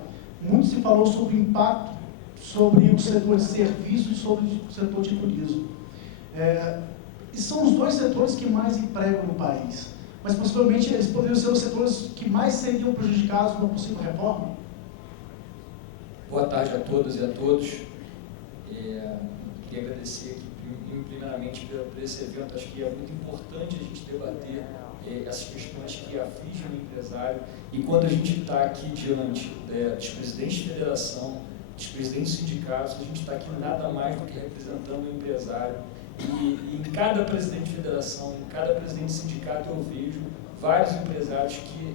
muito se falou sobre o impacto sobre o setor de serviços e sobre o setor de turismo. E são os dois setores que mais empregam no país, mas possivelmente eles poderiam ser os setores que mais seriam prejudicados numa possível reforma? Boa tarde a todas e a todos. Queria agradecer aqui primeiramente por esse evento. Acho que é muito importante a gente debater essas questões que afligem o empresário. E quando a gente está aqui diante dos presidentes de federação, dos presidentes de sindicatos, a gente está aqui nada mais do que representando o empresário. E em cada presidente de federação, em cada presidente de sindicato, eu vejo vários empresários que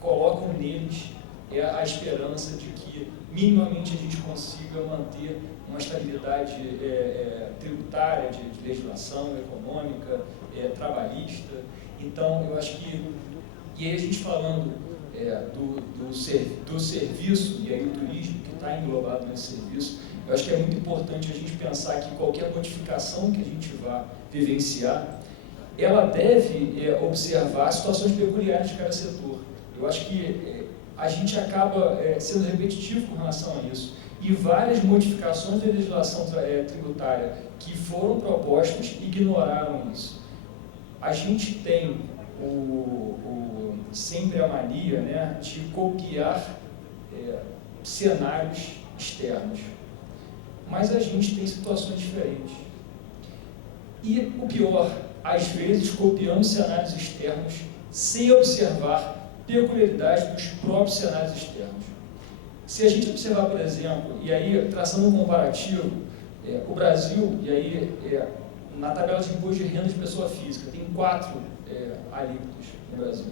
colocam neles a esperança de que minimamente a gente consiga manter uma estabilidade tributária, de legislação econômica, trabalhista. Então, eu acho que, e aí a gente falando do serviço, e aí o turismo que está englobado nesse serviço, eu acho que é muito importante a gente pensar que qualquer modificação que a gente vá vivenciar, ela deve observar situações peculiares de cada setor. Eu acho que a gente acaba sendo repetitivo com relação a isso. E várias modificações da legislação tributária que foram propostas ignoraram isso. A gente tem sempre a mania, né, de copiar cenários externos. Mas a gente tem situações diferentes. E o pior, às vezes copiando cenários externos sem observar peculiaridades dos próprios cenários externos. Se a gente observar, por exemplo, e aí traçando um comparativo, o Brasil, e aí na tabela de imposto de renda de pessoa física, tem 4 alíquotas no Brasil.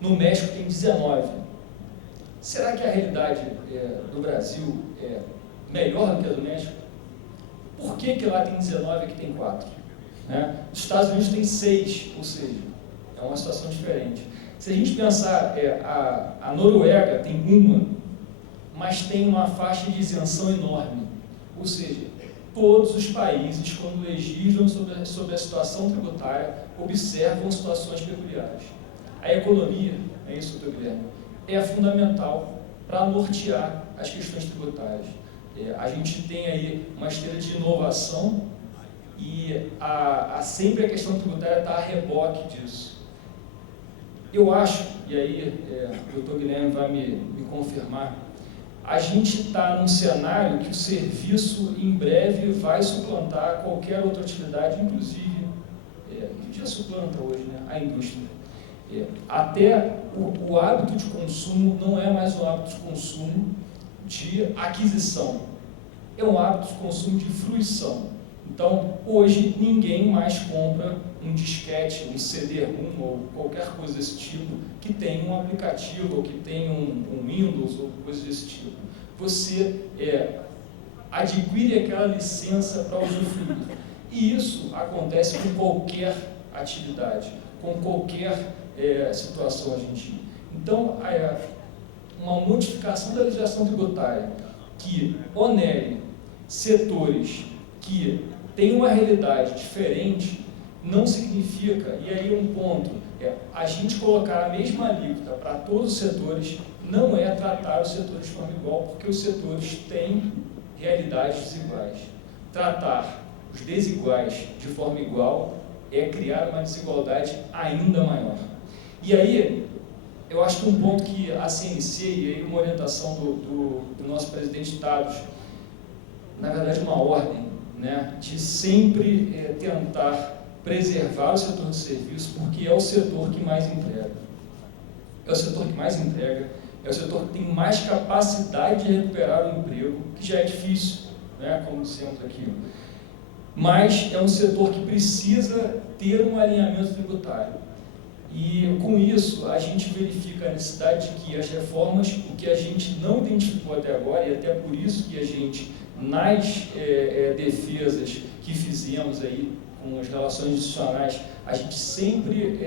No México tem 19. Será que a realidade do Brasil é melhor do que a do México? Por que lá tem 19 e aqui tem 4? Né? Os Estados Unidos tem 6, ou seja, é uma situação diferente. Se a gente pensar, a Noruega tem uma, mas tem uma faixa de isenção enorme. Ou seja, todos os países, quando legislam sobre a situação tributária, observam situações peculiares. A economia, é isso, doutor Guilherme, é fundamental para nortear as questões tributárias. A gente tem aí uma esteira de inovação e sempre a questão tributária está a reboque disso. Eu acho, e aí o doutor Guilherme vai me confirmar, a gente está num cenário que o serviço em breve vai suplantar qualquer outra atividade, inclusive, já suplanta hoje, né, a indústria. Até o hábito de consumo não é mais um hábito de consumo de aquisição, é um hábito de consumo de fruição. Então, hoje, ninguém mais compra um disquete, um CD-ROM ou qualquer coisa desse tipo que tem um aplicativo ou que tem um Windows ou coisa desse tipo. Você adquire aquela licença para usufruir. E isso acontece com qualquer atividade, com qualquer situação hoje em dia. Então, uma modificação da legislação tributária que onere setores que têm uma realidade diferente não significa, e aí um ponto, a gente colocar a mesma alíquota para todos os setores não é tratar os setores de forma igual, porque os setores têm realidades desiguais. Tratar os desiguais de forma igual é criar uma desigualdade ainda maior. E aí, eu acho que um ponto que a CNC, e aí uma orientação do nosso presidente de Estados, na verdade uma ordem, né, de sempre tentar preservar o setor de serviço, porque é o setor que mais entrega. É o setor que mais entrega, é o setor que tem mais capacidade de recuperar o emprego, que já é difícil, né, como dissemos aqui. Mas é um setor que precisa ter um alinhamento tributário. E com isso, a gente verifica a necessidade de que as reformas, o que a gente não identificou até agora, e até por isso que a gente, nas defesas que fizemos aí com as relações institucionais, a gente sempre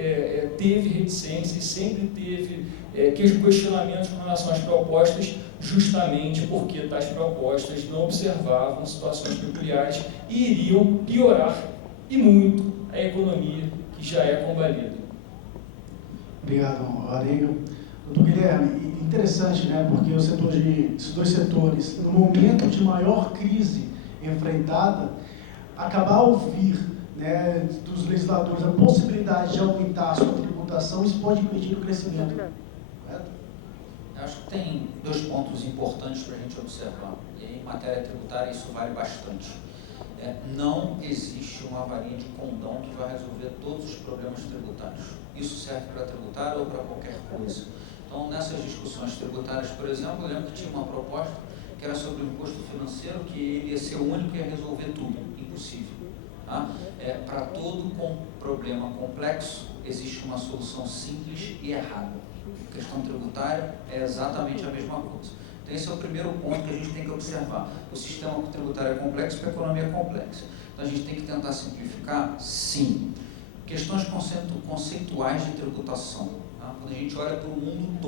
teve reticência e sempre teve questionamentos com relação às propostas, justamente porque tais propostas não observavam situações peculiares e iriam piorar, e muito, a economia que já é combalida. Obrigado, Arenga. Doutor Guilherme, interessante, né? Porque esses dois setores, no momento de maior crise enfrentada, acabar a ouvir, né, dos legisladores a possibilidade de aumentar a sua tributação, isso pode impedir o crescimento. Correto? Eu acho que tem dois pontos importantes para a gente observar. E aí, em matéria tributária, isso vale bastante. Não existe uma varinha de condão que vai resolver todos os problemas tributários. Isso serve para tributário ou para qualquer coisa. Então, nessas discussões tributárias, por exemplo, eu lembro que tinha uma proposta que era sobre o imposto financeiro, que ele ia ser o único que ia resolver tudo. Impossível. Tá? Para todo problema complexo, existe uma solução simples e errada. A questão tributária é exatamente a mesma coisa. Então, esse é o primeiro ponto que a gente tem que observar. O sistema tributário é complexo porque a economia é complexa. Então, a gente tem que tentar simplificar? Sim. Questões conceituais de tributação. Tá? Quando a gente olha para o mundo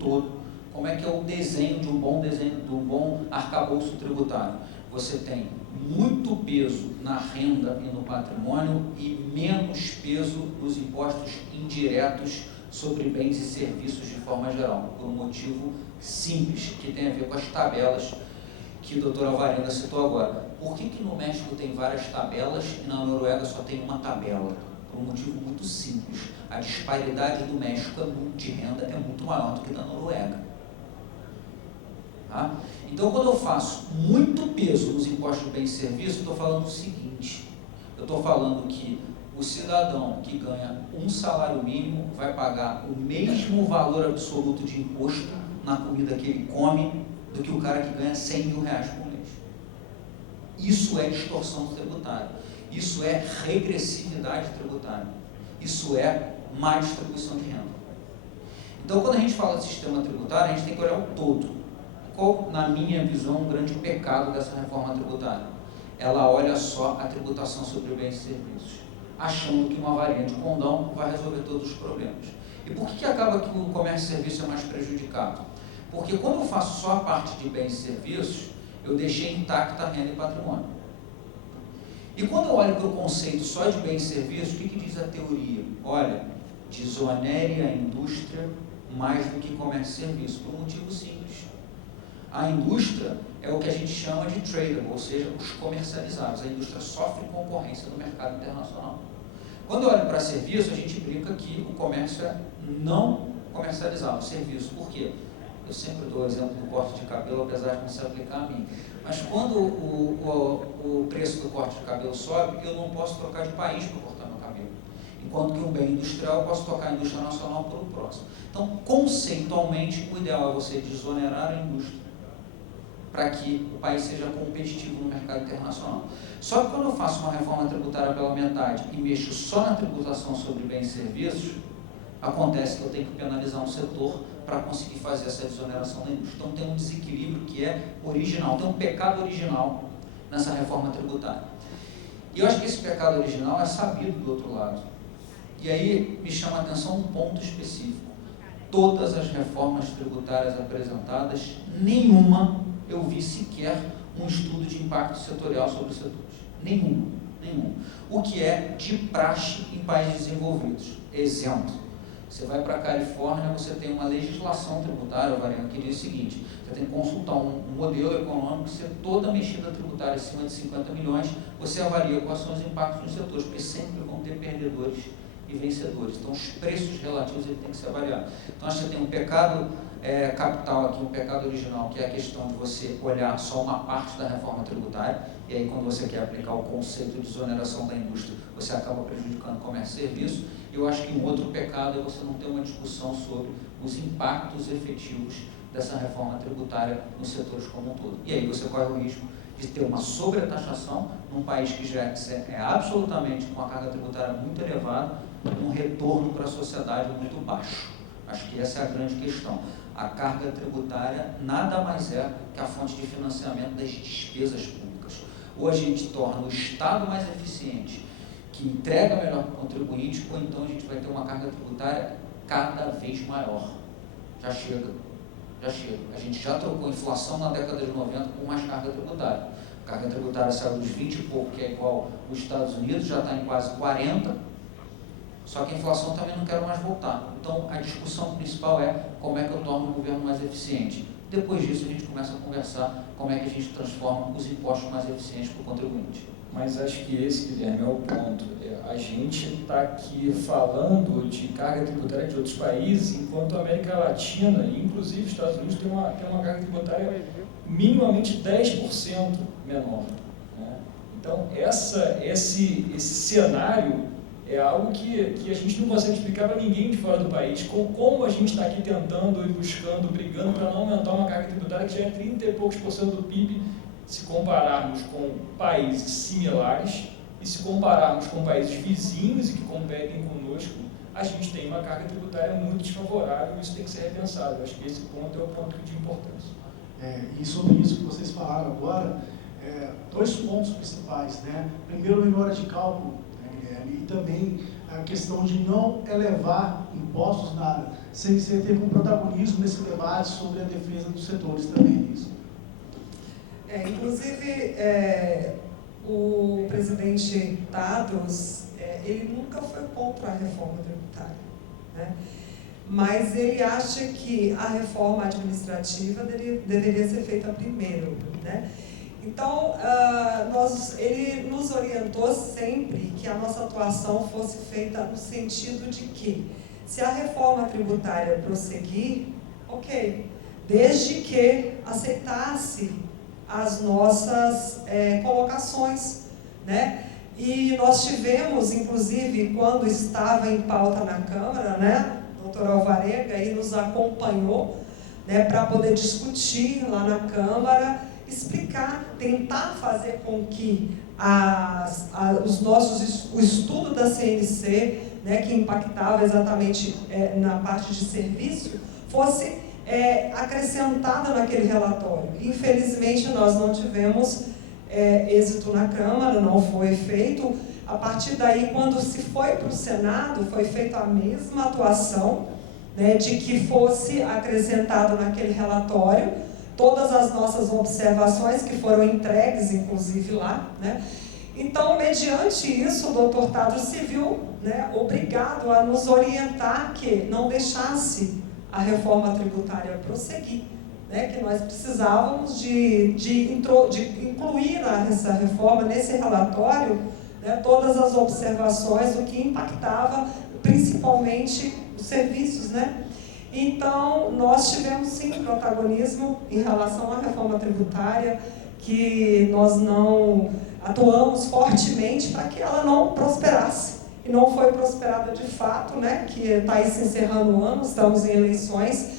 todo, como é que é o desenho de um bom arcabouço tributário? Você tem muito peso na renda e no patrimônio e menos peso nos impostos indiretos sobre bens e serviços de forma geral, por um motivo simples, que tem a ver com as tabelas que a doutora Varenda citou agora. Por que no México tem várias tabelas e na Noruega só tem uma tabela? Por um motivo muito simples. A disparidade do México de renda é muito maior do que da Noruega. Tá? Então, quando eu faço muito peso nos impostos de bens e serviços, eu estou falando o seguinte, eu estou falando que o cidadão que ganha um salário mínimo vai pagar o mesmo valor absoluto de imposto na comida que ele come do que o cara que ganha 100 mil reais por mês. Isso é distorção tributária. Isso é regressividade tributária. Isso é má distribuição de renda. Então, quando a gente fala de sistema tributário, a gente tem que olhar o todo. Qual, na minha visão, um grande pecado dessa reforma tributária? ela olha só a tributação sobre bens e serviços, achando que uma varinha de condão vai resolver todos os problemas. E por que acaba que o comércio e serviço é mais prejudicado? Porque quando eu faço só a parte de bens e serviços, eu deixei intacta a renda e patrimônio. E quando eu olho para o conceito só de bens e serviços, o que diz a teoria? Olha, desonere a indústria mais do que comércio e serviço, por um motivo simples. A indústria é o que a gente chama de tradable, ou seja, os comercializados. A indústria sofre concorrência no mercado internacional. Quando eu olho para serviço, a gente brinca que o comércio é não comercializado, o serviço. Por quê? Eu sempre dou o exemplo do corte de cabelo, apesar de não se aplicar a mim. Mas quando o preço do corte de cabelo sobe, eu não posso trocar de país para cortar meu cabelo. Enquanto que um bem industrial, eu posso trocar a indústria nacional por o próximo. Então, conceitualmente, o ideal é você desonerar a indústria para que o país seja competitivo no mercado internacional. Só que quando eu faço uma reforma tributária pela metade e mexo só na tributação sobre bens e serviços, acontece que eu tenho que penalizar um setor para conseguir fazer essa desoneração da indústria. Então tem um desequilíbrio que é original, tem um pecado original nessa reforma tributária. E eu acho que esse pecado original é sabido do outro lado. E aí me chama a atenção um ponto específico. Todas as reformas tributárias apresentadas, nenhuma eu vi sequer um estudo de impacto setorial sobre os setores. Nenhum. O que é de praxe em países desenvolvidos. Exemplo, você vai para a Califórnia, você tem uma legislação tributária, Variano, que diz o seguinte: você tem que consultar um modelo econômico, se toda mexida tributária acima de 50 milhões, você avalia quais são os impactos nos setores, porque sempre vão ter perdedores e vencedores. Então, os preços relativos ele tem que ser avaliado. Então, acho que você tem um pecado capital aqui, um pecado original, que é a questão de você olhar só uma parte da reforma tributária, e aí quando você quer aplicar o conceito de desoneração da indústria, você acaba prejudicando o comércio e serviço. Eu acho que um outro pecado é você não ter uma discussão sobre os impactos efetivos dessa reforma tributária nos setores como um todo. E aí você corre o risco de ter uma sobretaxação num país que já é absolutamente com a carga tributária muito elevada, um retorno para a sociedade muito baixo. Acho que essa é a grande questão. A carga tributária nada mais é que a fonte de financiamento das despesas públicas. Ou a gente torna o Estado mais eficiente, que entrega melhor para o contribuinte, ou então a gente vai ter uma carga tributária cada vez maior. Já chega. A gente já trocou a inflação na década de 90 com mais carga tributária. A carga tributária saiu dos 20 e pouco, que é igual os Estados Unidos, já está em quase 40%. Só que a inflação também não quer mais voltar. Então, a discussão principal é como é que eu torno o governo mais eficiente. Depois disso, a gente começa a conversar como é que a gente transforma os impostos mais eficientes para o contribuinte. Mas acho que esse, Guilherme, é o ponto. A gente está aqui falando de carga tributária de outros países, enquanto a América Latina, e inclusive os Estados Unidos, tem uma carga tributária minimamente 10% menor. Né? Então, esse cenário é algo que a gente não consegue explicar para ninguém de fora do país. Como a gente está aqui tentando e buscando, brigando para não aumentar uma carga tributária que já é 30 e poucos % do PIB, se compararmos com países similares e se compararmos com países vizinhos e que competem conosco, a gente tem uma carga tributária muito desfavorável e isso tem que ser repensado. Eu acho que esse ponto é o ponto de importância. E sobre isso que vocês falaram agora, dois pontos principais, né? Primeiro, memória de cálculo, e também a questão de não elevar impostos na área. CNC teve um protagonismo nesse debate sobre a defesa dos setores também. Isso. Inclusive, o presidente Tadros, ele nunca foi contra a reforma tributária, né? Mas ele acha que a reforma administrativa deveria ser feita primeiro, né? Então, ele nos orientou sempre que a nossa atuação fosse feita no sentido de que, se a reforma tributária prosseguir, ok, desde que aceitasse as nossas colocações, né? E nós tivemos, inclusive, quando estava em pauta na Câmara, né? O doutor Alvarenga aí nos acompanhou, né? Para poder discutir lá na Câmara, explicar, tentar fazer com que o estudo da CNC, né, que impactava exatamente na parte de serviço, fosse acrescentado naquele relatório. Infelizmente, nós não tivemos êxito na Câmara, não foi feito. A partir daí, quando se foi para o Senado, foi feita a mesma atuação, né, de que fosse acrescentado naquele relatório todas as nossas observações que foram entregues, inclusive lá, né? Então, mediante isso, o doutor Tadros se viu, né, obrigado a nos orientar que não deixasse a reforma tributária prosseguir, né, que nós precisávamos de incluir essa reforma nesse relatório, né, todas as observações do que impactava principalmente os serviços, né? Então, nós tivemos sim protagonismo em relação à reforma tributária, que nós não atuamos fortemente para que ela não prosperasse. E não foi prosperada de fato, né? Que está aí se encerrando o ano, estamos em eleições,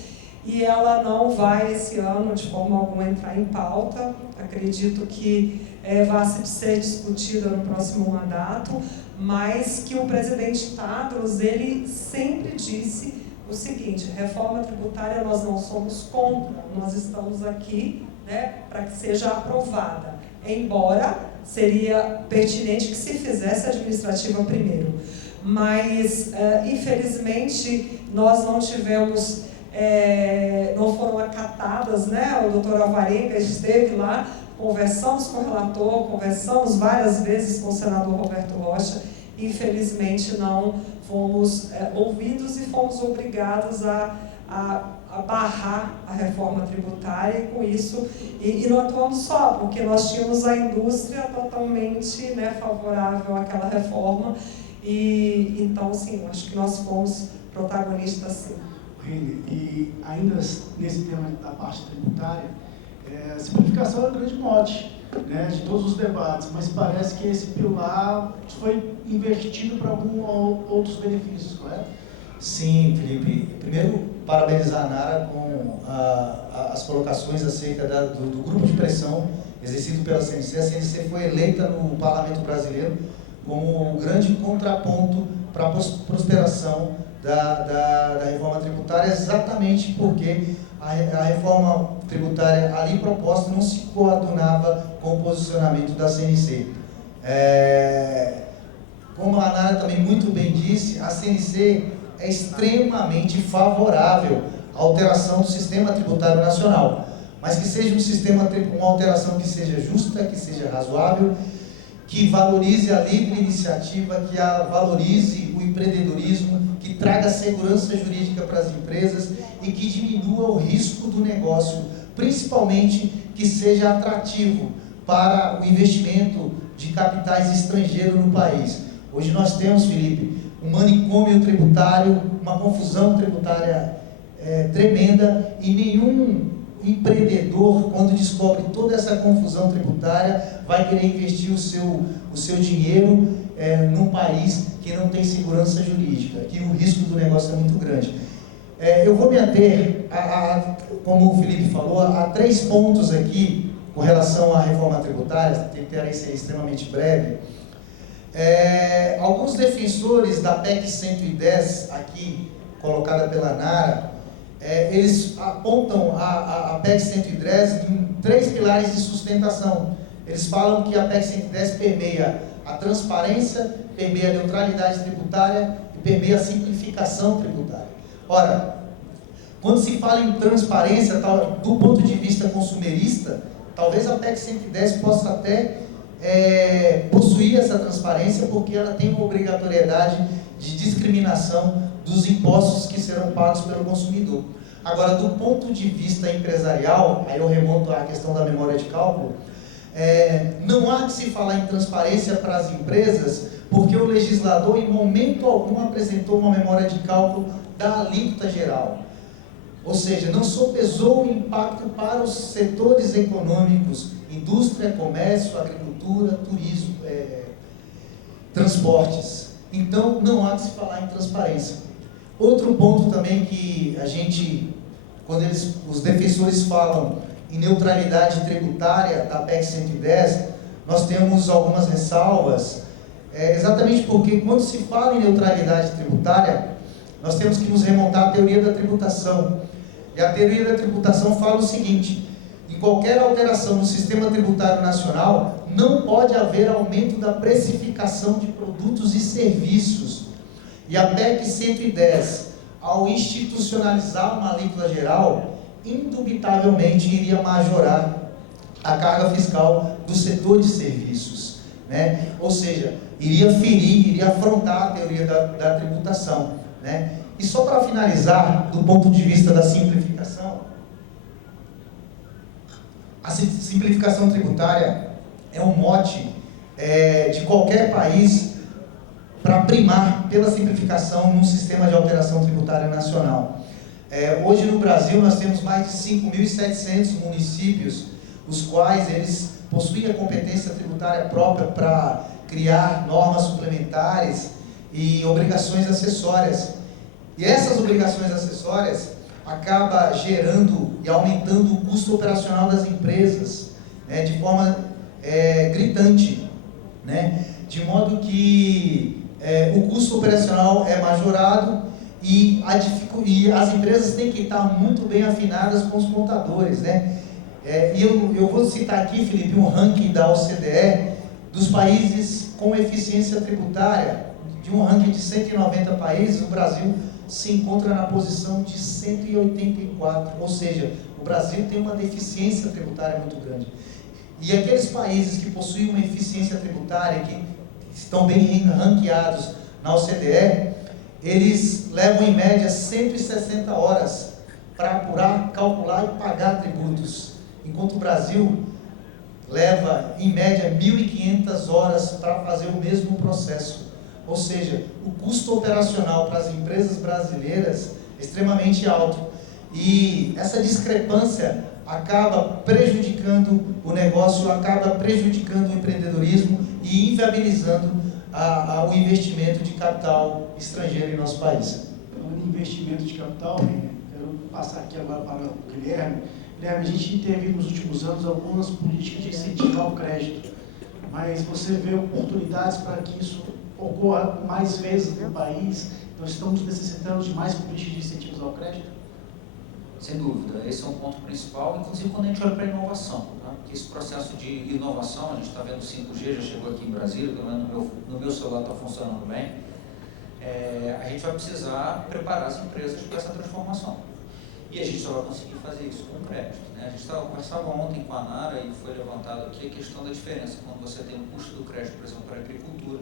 e ela não vai esse ano de forma alguma entrar em pauta. Acredito que vai ser discutida no próximo mandato, mas que o presidente Tadros, ele sempre disse o seguinte: reforma tributária nós não somos contra, nós estamos aqui, né, para que seja aprovada, embora seria pertinente que se fizesse a administrativa primeiro. Mas, infelizmente, nós não tivemos, não foram acatadas, né? O doutor Alvarenga esteve lá, conversamos com o relator, conversamos várias vezes com o senador Roberto Rocha, infelizmente não fomos ouvidos e fomos obrigados a barrar a reforma tributária, e com isso, e não atuamos só, porque nós tínhamos a indústria totalmente, né, favorável àquela reforma, e então, sim, acho que nós fomos protagonistas, sim. E ainda nesse tema da parte tributária, a simplificação é um grande mote, né, de todos os debates, mas parece que esse pilar foi invertido para alguns outros benefícios, correto? Sim, Felipe. Primeiro, parabenizar a Nara com as colocações acerca do grupo de pressão exercido pela CNC. A CNC foi eleita no Parlamento Brasileiro como um grande contraponto para a prosperação da reforma tributária, exatamente porque a reforma tributária ali proposta não se coadunava com o posicionamento da CNC. Como a Nara também muito bem disse, a CNC é extremamente favorável à alteração do sistema tributário nacional, mas que seja uma alteração que seja justa, que seja razoável, que valorize a livre iniciativa, que valorize o empreendedorismo, que traga segurança jurídica para as empresas e que diminua o risco do negócio, principalmente que seja atrativo para o investimento de capitais estrangeiros no país. Hoje nós temos, Felipe, um manicômio tributário, uma confusão tributária tremenda, e nenhum empreendedor, quando descobre toda essa confusão tributária, vai querer investir o seu dinheiro num país que não tem segurança jurídica, que o risco do negócio é muito grande. Eu vou me ater, como o Felipe falou, a 3 pontos aqui com relação à reforma tributária, tentarei ser extremamente breve. Alguns defensores da PEC 110, aqui colocada pela Nara, eles apontam a PEC 110 em 3 pilares de sustentação. Eles falam que a PEC 110 permeia a transparência, permeia a neutralidade tributária e permeia a simplificação tributária. Ora, quando se fala em transparência, do ponto de vista consumerista, talvez a PEC 110 possa até possuir essa transparência, porque ela tem uma obrigatoriedade de discriminação dos impostos que serão pagos pelo consumidor. Agora, do ponto de vista empresarial, aí eu remonto à questão da memória de cálculo, não há que se falar em transparência para as empresas, porque o legislador em momento algum apresentou uma memória de cálculo da alíquota geral. Ou seja, não sopesou o impacto para os setores econômicos, indústria, comércio, agricultura, turismo, transportes. Então, não há que se falar em transparência. Outro ponto também que a gente, quando os defensores falam em neutralidade tributária da PEC 110, nós temos algumas ressalvas, exatamente porque quando se fala em neutralidade tributária, nós temos que nos remontar à teoria da tributação. E a teoria da tributação fala o seguinte: em qualquer alteração no sistema tributário nacional, não pode haver aumento da precificação de produtos e serviços. E a PEC 110, ao institucionalizar uma alíquota geral, indubitavelmente iria majorar a carga fiscal do setor de serviços, né? Ou seja, iria ferir, iria afrontar a teoria da tributação, né? E só para finalizar, do ponto de vista da simplificação, a simplificação tributária é um mote de qualquer país para primar pela simplificação no sistema de alteração tributária nacional. Hoje no Brasil nós temos mais de 5.700 municípios, os quais eles possuem a competência tributária própria para criar normas suplementares e obrigações acessórias. E essas obrigações acessórias acabam gerando e aumentando o custo operacional das empresas, né, de forma gritante, né, de modo que o custo operacional é majorado e as empresas têm que estar muito bem afinadas com os contadores, né? E eu vou citar aqui, Felipe, um ranking da OCDE dos países com eficiência tributária. De um ranking de 190 países, o Brasil se encontra na posição de 184, ou seja, o Brasil tem uma deficiência tributária muito grande. E aqueles países que possuem uma eficiência tributária, que estão bem ranqueados na OCDE, eles levam em média 160 horas para apurar, calcular e pagar tributos, enquanto o Brasil leva em média 1.500 horas para fazer o mesmo processo. Ou seja, o custo operacional para as empresas brasileiras é extremamente alto. E essa discrepância acaba prejudicando o negócio, acaba prejudicando o empreendedorismo e inviabilizando o investimento de capital estrangeiro em nosso país. Falando em investimento de capital, quero passar aqui agora para o Guilherme. Guilherme, a gente teve nos últimos anos algumas políticas de incentivo ao crédito, mas você vê oportunidades para que isso ocorra mais vezes no país? Nós estamos necessitando de mais políticas de incentivos ao crédito? Sem dúvida, esse é um ponto principal, inclusive quando a gente olha para a inovação, né? Porque esse processo de inovação, a gente está vendo o 5G, já chegou aqui em Brasília, pelo menos no meu celular está funcionando bem, a gente vai precisar preparar as empresas para essa transformação. E a gente só vai conseguir fazer isso com crédito, né? A gente conversava ontem com a Nara e foi levantado aqui a questão da diferença, quando você tem o custo do crédito, por exemplo, para a agricultura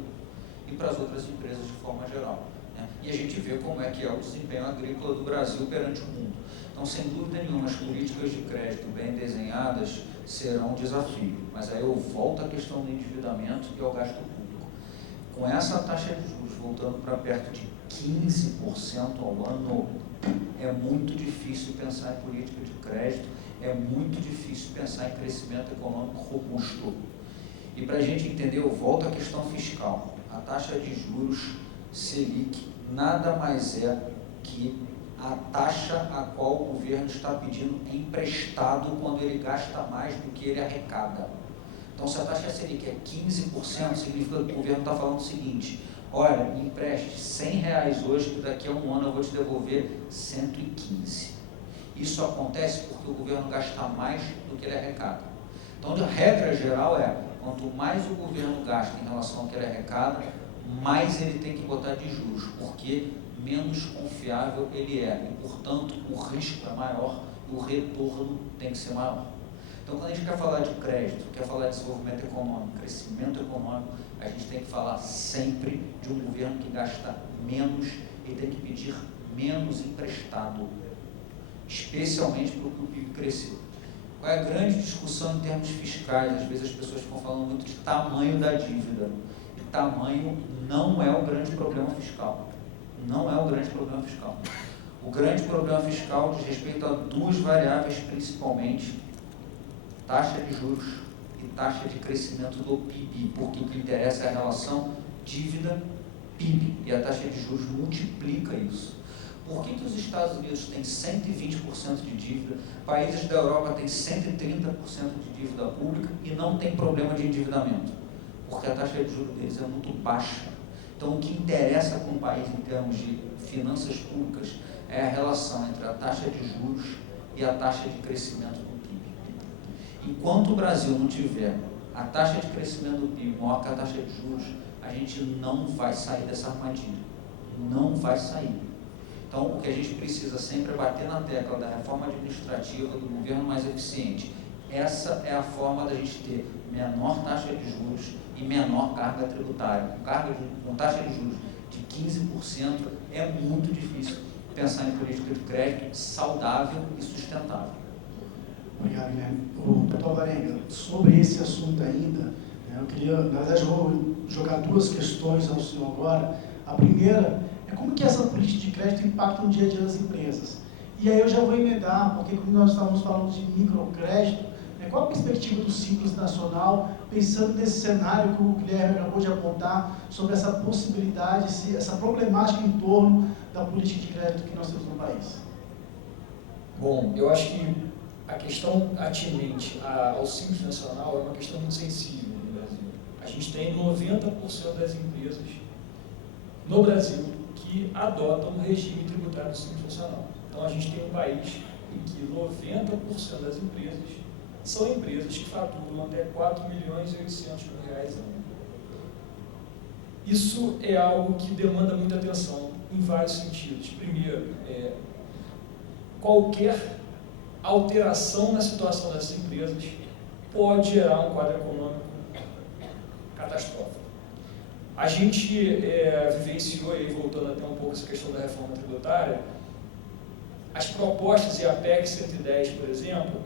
e para as outras empresas de forma geral, né? E a gente vê como é que é o desempenho agrícola do Brasil perante o mundo. Então, sem dúvida nenhuma, as políticas de crédito bem desenhadas serão um desafio. Mas aí eu volto à questão do endividamento e ao gasto público. Com essa taxa de juros voltando para perto de 15% ao ano, é muito difícil pensar em política de crédito, é muito difícil pensar em crescimento econômico robusto. E para a gente entender, eu volto à questão fiscal. A taxa de juros Selic nada mais é que a taxa a qual o governo está pedindo emprestado quando ele gasta mais do que ele arrecada. Então, se a taxa Selic é 15%, significa que o governo está falando o seguinte: olha, me empreste R$100 hoje, que daqui a um ano eu vou te devolver 115. Isso acontece porque o governo gasta mais do que ele arrecada. Então, a regra geral é, quanto mais o governo gasta em relação ao que ele arrecada, mais ele tem que botar de juros, porque menos confiável ele é, e, portanto, o risco é maior e o retorno tem que ser maior. Então, quando a gente quer falar de crédito, quer falar de desenvolvimento econômico, crescimento econômico, a gente tem que falar sempre de um governo que gasta menos e tem que pedir menos emprestado, especialmente para o PIB crescer. Qual é a grande discussão em termos fiscais? Às vezes as pessoas ficam falando muito de tamanho da dívida. E tamanho não é o grande problema fiscal. Não é o grande problema fiscal. O grande problema fiscal diz respeito a duas variáveis principalmente: taxa de juros e taxa de crescimento do PIB, porque o que interessa é a relação dívida-PIB, e a taxa de juros multiplica isso. Por que os Estados Unidos têm 120% de dívida, países da Europa têm 130% de dívida pública e não tem problema de endividamento? Porque a taxa de juros deles é muito baixa. Então, o que interessa para um país em termos de finanças públicas é a relação entre a taxa de juros e a taxa de crescimento do PIB. Enquanto o Brasil não tiver a taxa de crescimento do PIB maior que a taxa de juros, a gente não vai sair dessa armadilha. Não vai sair. Então, o que a gente precisa sempre é bater na tecla da reforma administrativa, do governo mais eficiente. Essa é a forma da gente ter menor taxa de juros e menor carga tributária. Com taxa de juros de 15%, é muito difícil pensar em política de crédito saudável e sustentável. Obrigado, Guilherme. Doutor Varenga, sobre esse assunto ainda, eu queria, na verdade, eu vou jogar duas questões ao senhor agora. A primeira é como que essa política de crédito impacta no dia a dia das empresas. E aí eu já vou emendar, porque como nós estávamos falando de microcrédito, qual a perspectiva do Simples Nacional, pensando nesse cenário que o Guilherme acabou de apontar, sobre essa possibilidade, essa problemática em torno da política de crédito que nós temos no país? Bom, eu acho que a questão atinente ao Simples Nacional é uma questão muito sensível no Brasil. A gente tem 90% das empresas no Brasil que adotam o regime tributário do Simples Nacional. Então, a gente tem um país em que 90% das empresas são empresas que faturam até R$4.800.000 ano. Isso é algo que demanda muita atenção em vários sentidos. Primeiro, qualquer alteração na situação dessas empresas pode gerar um quadro econômico catastrófico. A gente vivenciou, e voltando até um pouco essa questão da reforma tributária, as propostas e a PEC 110, por exemplo,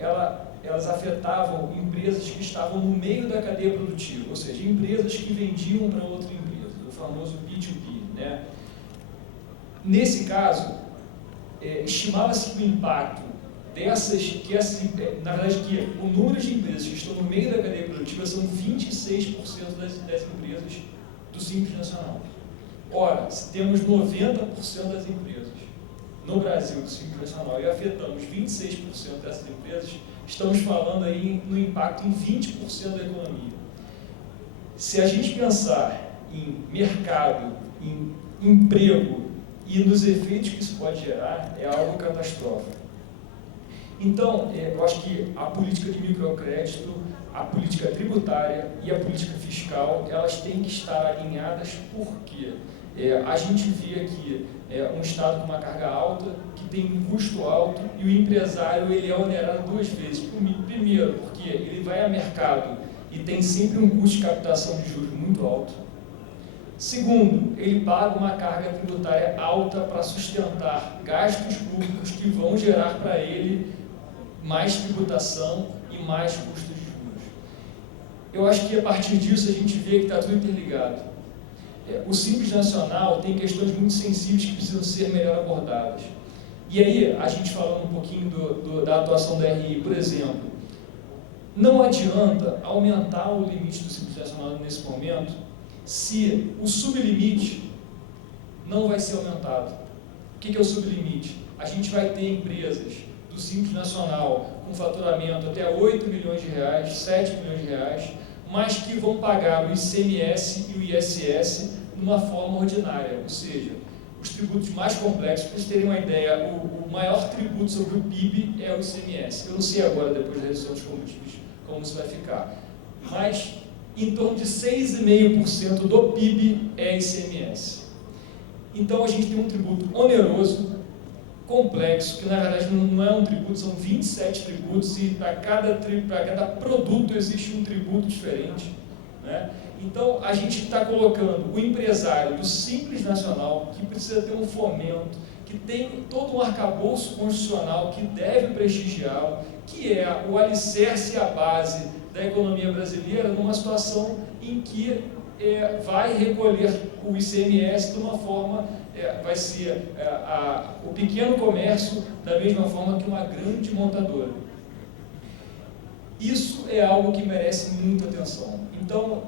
elas afetavam empresas que estavam no meio da cadeia produtiva, ou seja, empresas que vendiam para outra empresa, o famoso B2B, né? Nesse caso, estimava-se que o impacto na verdade, que o número de empresas que estão no meio da cadeia produtiva são 26% das empresas do Simples Nacional. Ora, se temos 90% das empresas no Brasil do Simples Nacional e afetamos 26% dessas empresas, estamos falando aí no impacto em 20% da economia. Se a gente pensar em mercado, em emprego e nos efeitos que isso pode gerar, é algo catastrófico. Então, eu acho que a política de microcrédito, a política tributária e a política fiscal, elas têm que estar alinhadas, porque a gente vê aqui um Estado com uma carga alta, que tem um custo alto, e o empresário ele é onerado duas vezes. Primeiro, porque ele vai a mercado e tem sempre um custo de captação de juros muito alto. Segundo, ele paga uma carga tributária alta para sustentar gastos públicos que vão gerar para ele mais tributação e mais custos de juros. Eu acho que a partir disso a gente vê que está tudo interligado. O Simples Nacional tem questões muito sensíveis que precisam ser melhor abordadas. E aí, a gente falando um pouquinho da atuação da RI, por exemplo, não adianta aumentar o limite do Simples Nacional nesse momento se o sublimite não vai ser aumentado. O que é o sublimite? A gente vai ter empresas do Simples Nacional com faturamento até R$8 milhões, R$7 milhões, mas que vão pagar o ICMS e o ISS numa forma ordinária, ou seja, os tributos mais complexos. Para vocês terem uma ideia, o maior tributo sobre o PIB é o ICMS. Eu não sei agora, depois da redução dos combustíveis, como isso vai ficar, mas em torno de 6,5% do PIB é ICMS. Então a gente tem um tributo oneroso, complexo, que na verdade não é um tributo, são 27 tributos, e para cada produto existe um tributo diferente, né? Então a gente está colocando o empresário do Simples Nacional, que precisa ter um fomento, que tem todo um arcabouço constitucional que deve prestigiá-lo, que é o alicerce e a base da economia brasileira, numa situação em que vai recolher o ICMS de uma forma, vai ser o pequeno comércio da mesma forma que uma grande montadora. Isso é algo que merece muita atenção. Então,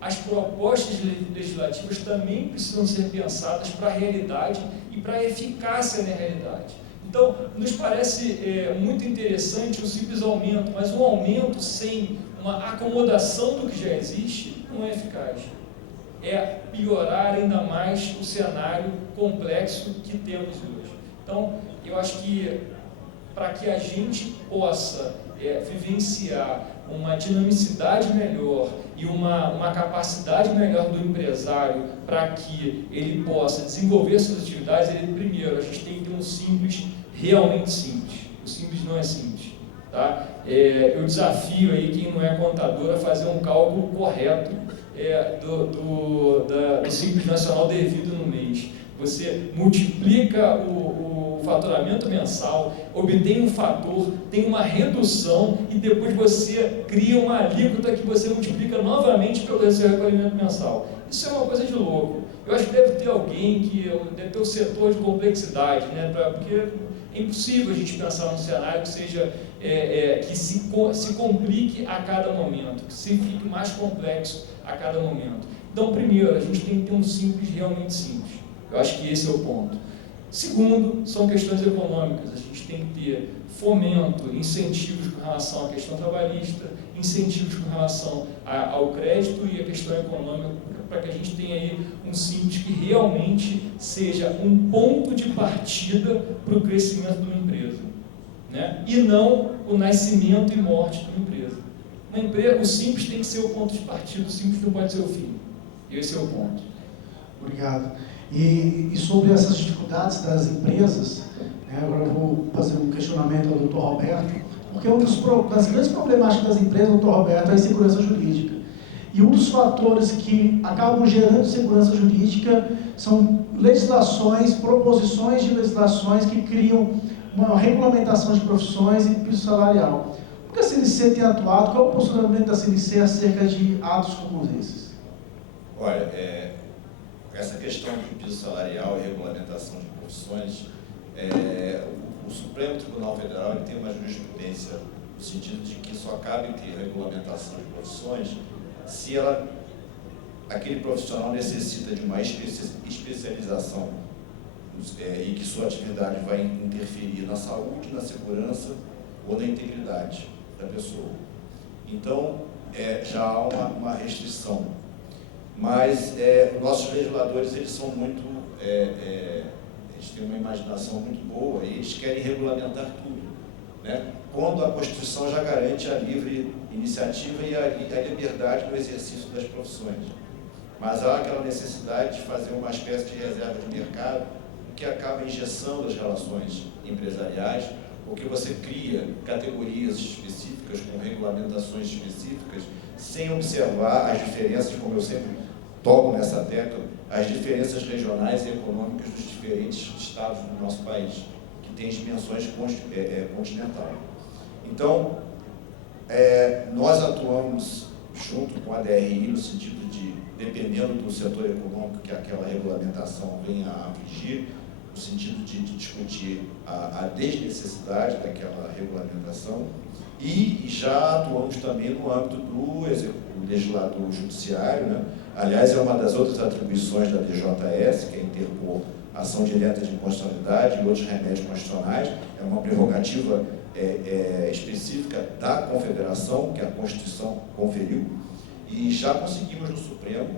as propostas legislativas também precisam ser pensadas para a realidade e para a eficácia na realidade. Então, nos parece muito interessante o simples aumento, mas um aumento sem uma acomodação do que já existe não é eficaz. É piorar ainda mais o cenário complexo que temos hoje. Então, eu acho que para que a gente possa vivenciar uma dinamicidade melhor e uma capacidade melhor do empresário para que ele possa desenvolver suas atividades, primeiro, a gente tem que ter um simples realmente simples. O simples não é simples. Tá? Eu desafio aí quem não é contador a fazer um cálculo correto do Simples Nacional devido no mês. Você multiplica o faturamento mensal, obtém um fator, tem uma redução e depois você cria uma alíquota que você multiplica novamente pelo seu recolhimento mensal. Isso é uma coisa de louco. Eu acho que deve ter alguém deve ter o setor de complexidade, né? Porque é impossível a gente pensar num cenário que seja que se complique a cada momento, que se fique mais complexo a cada momento. Então, primeiro, a gente tem que ter um simples realmente simples. Eu acho que esse é o ponto. Segundo, são questões econômicas. A gente tem que ter fomento, incentivos com relação à questão trabalhista, incentivos com relação ao crédito e a questão econômica, para que a gente tenha aí um simples que realmente seja um ponto de partida para o crescimento de uma empresa, né? E não o nascimento e morte de uma empresa. O simples tem que ser o ponto de partida, o simples não pode ser o fim. Esse é o ponto. Obrigado. E sobre essas dificuldades das empresas, agora eu vou fazer um questionamento ao Dr. Roberto, porque das grandes problemáticas das empresas, Dr. Roberto, é a insegurança jurídica. E um dos fatores que acabam gerando insegurança jurídica são legislações, proposições de legislações que criam uma regulamentação de profissões e piso salarial. Como que a CNC tem atuado? Qual é o posicionamento da CNC acerca de atos como esses? Olha, essa questão de piso salarial e regulamentação de profissões, o Supremo Tribunal Federal tem uma jurisprudência no sentido de que só cabe ter regulamentação de profissões se aquele profissional necessita de uma especialização e que sua atividade vai interferir na saúde, na segurança ou na integridade da pessoa. Então, já há uma restrição. Mas nossos legisladores, eles são muito, eles têm uma imaginação muito boa e eles querem regulamentar tudo, né? Quando a Constituição já garante a livre iniciativa e a liberdade no exercício das profissões. Mas há aquela necessidade de fazer uma espécie de reserva de mercado, que acaba engessando as relações empresariais, porque você cria categorias específicas, com regulamentações específicas, sem observar as diferenças, como eu sempre toco nessa tecla, as diferenças regionais e econômicas dos diferentes estados do nosso país, que tem dimensões continentais. Então, nós atuamos junto com a DRI no sentido de, dependendo do setor econômico que aquela regulamentação venha a afligir, no sentido de discutir a desnecessidade daquela regulamentação, e já atuamos também no âmbito do legislador judiciário, né? Aliás, é uma das outras atribuições da DJS, que é interpor ação direta de inconstitucionalidade e outros remédios constitucionais, é uma prerrogativa específica da Confederação, que a Constituição conferiu, e já conseguimos no Supremo.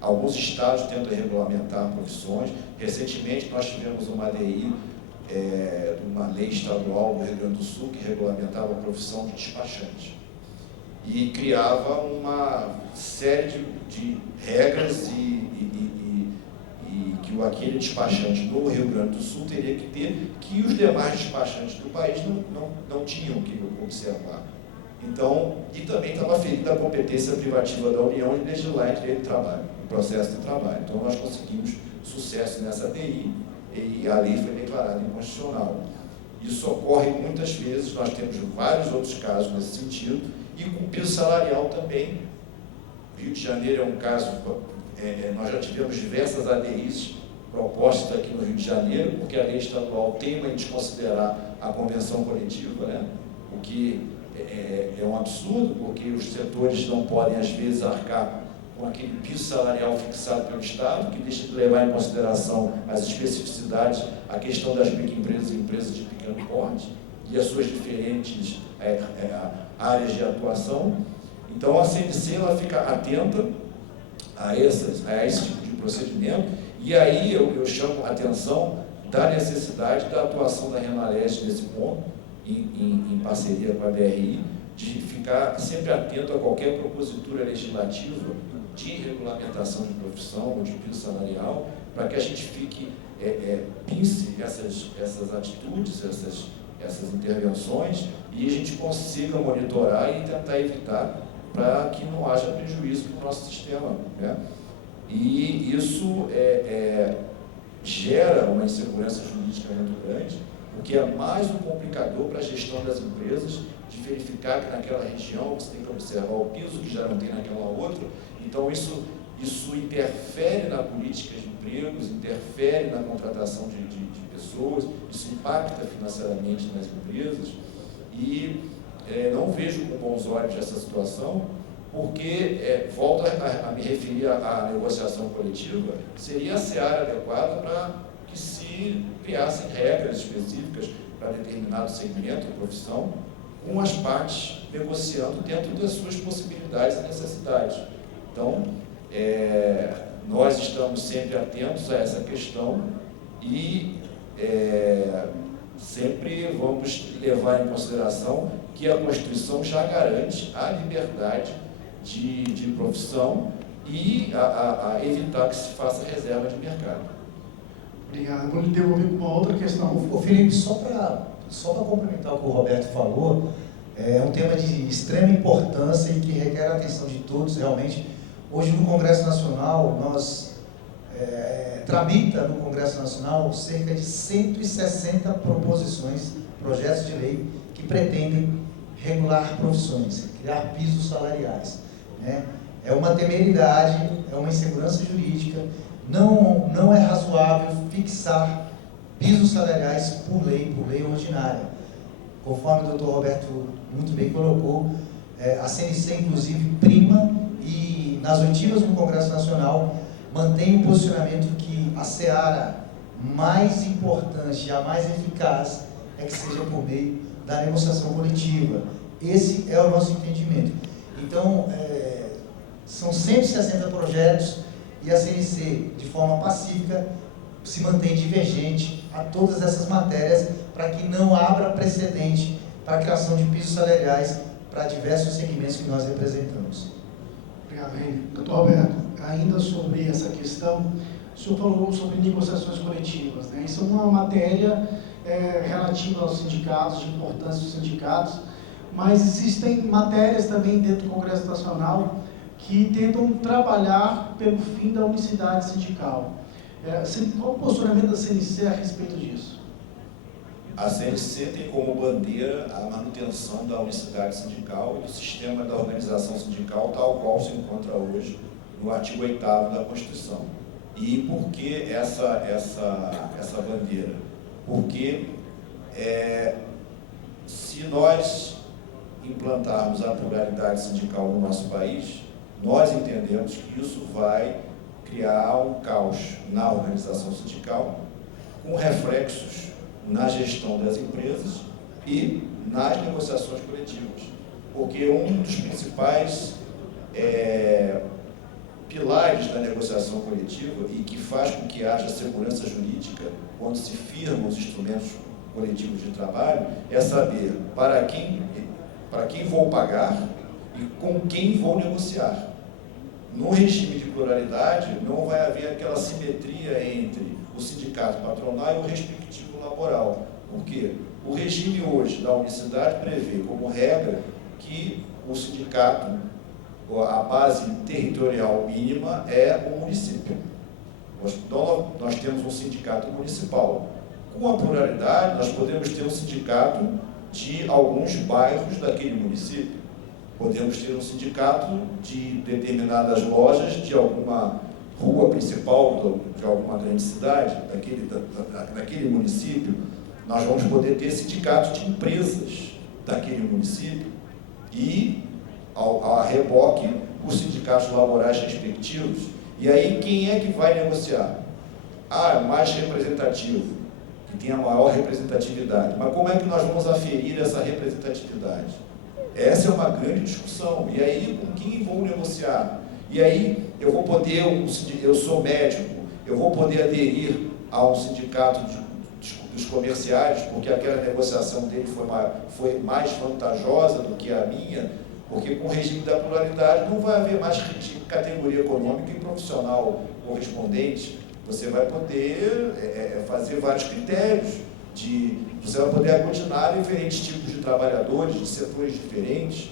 Alguns estados tentam regulamentar profissões. Recentemente, nós tivemos uma ADI, uma lei estadual do Rio Grande do Sul, que regulamentava a profissão de despachante. E criava uma série de regras e que aquele despachante do Rio Grande do Sul teria que ter, que os demais despachantes do país não tinham que observar. Então, e também estava ferida a competência privativa da União de legislar em direito de trabalho, no processo de trabalho. Então, nós conseguimos sucesso nessa ADI e a lei foi declarada inconstitucional. Isso ocorre muitas vezes, nós temos vários outros casos nesse sentido, e com o piso salarial também. Rio de Janeiro é um caso, nós já tivemos diversas ADIs propostas aqui no Rio de Janeiro, porque a lei estadual teima em desconsiderar a convenção coletiva, né? O que é um absurdo, porque os setores não podem, às vezes, arcar com aquele piso salarial fixado pelo Estado, que deixa de levar em consideração as especificidades, a questão das microempresas e empresas de pequeno porte e as suas diferentes áreas de atuação. Então, a CNC ela fica atenta a esse tipo de procedimento, e aí eu chamo a atenção da necessidade da atuação da Renaleste nesse ponto, em parceria com a DRI, de ficar sempre atento a qualquer propositura legislativa de regulamentação de profissão ou de piso salarial, para que a gente pince essas atitudes, essas intervenções, e a gente consiga monitorar e tentar evitar para que não haja prejuízo para o nosso sistema, né? E isso gera uma insegurança jurídica muito grande, o que é mais um complicador para a gestão das empresas, de verificar que naquela região você tem que observar o piso que já não tem naquela outra. Então isso interfere na política de empregos, interfere na contratação de pessoas, isso impacta financeiramente nas empresas, e não vejo com bons olhos essa situação, porque, volto a me referir à negociação coletiva, seria a seara adequada para que se criassem regras específicas para determinado segmento ou profissão, com as partes negociando dentro das suas possibilidades e necessidades. Então, nós estamos sempre atentos a essa questão e sempre vamos levar em consideração que a Constituição já garante a liberdade de profissão e a evitar que se faça reserva de mercado. Obrigado. Vou lhe devolver com uma outra questão. Ô Felipe, só para complementar o que o Roberto falou, é um tema de extrema importância e que requer a atenção de todos, realmente. Hoje no Congresso Nacional, nós tramita no Congresso Nacional cerca de 160 projetos de lei que pretendem regular profissões, criar pisos salariais, né? É uma temeridade, é uma insegurança jurídica, não é razoável fixar pisos salariais por lei ordinária. Conforme o Dr. Roberto muito bem colocou, a CNC, inclusive, prima e, nas oitivas do Congresso Nacional, mantém o posicionamento que a seara mais importante e a mais eficaz é que seja por meio da negociação coletiva. Esse é o nosso entendimento. Então, são 160 projetos e a CNC, de forma pacífica, se mantém divergente a todas essas matérias para que não abra precedente para a criação de pisos salariais para diversos segmentos que nós representamos. Obrigado, Reine. Doutor Roberto, ainda sobre essa questão, o senhor falou sobre negociações coletivas, né? Isso é uma matéria relativa aos sindicatos, de importância dos sindicatos, mas existem matérias também dentro do Congresso Nacional que tentam trabalhar pelo fim da unicidade sindical. Qual o posicionamento da CNC a respeito disso? A CNC tem como bandeira a manutenção da unicidade sindical e do sistema da organização sindical tal qual se encontra hoje no artigo 8º da Constituição. E por que essa bandeira? Porque se nós implantarmos a pluralidade sindical no nosso país, nós entendemos que isso vai criar um caos na organização sindical, com reflexos na gestão das empresas e nas negociações coletivas. Porque um dos principais pilares da negociação coletiva e que faz com que haja segurança jurídica quando se firmam os instrumentos coletivos de trabalho é saber para quem vou pagar e com quem vou negociar. No regime de pluralidade, não vai haver aquela simetria entre o sindicato patronal e o respectivo laboral. Por quê? O regime hoje da unicidade prevê como regra que o sindicato, a base territorial mínima é o município. Então, nós temos um sindicato municipal. Com a pluralidade, nós podemos ter um sindicato de alguns bairros daquele município. Podemos ter um sindicato de determinadas lojas de alguma rua principal de alguma grande cidade, daquele município. Nós vamos poder ter sindicatos de empresas daquele município e, a reboque, os sindicatos laborais respectivos. E aí, quem é que vai negociar? Mais representativo, que tem a maior representatividade. Mas como é que nós vamos aferir essa representatividade? Essa é uma grande discussão. E aí, com quem vou negociar? E aí, eu vou poder, eu sou médico, eu vou poder aderir a um sindicato dos comerciários, porque aquela negociação dele foi mais vantajosa do que a minha, porque com o regime da pluralidade não vai haver mais categoria econômica e profissional correspondente. Você vai poder fazer vários critérios, você vai poder aglutinar diferentes tipos de trabalhadores, de setores diferentes,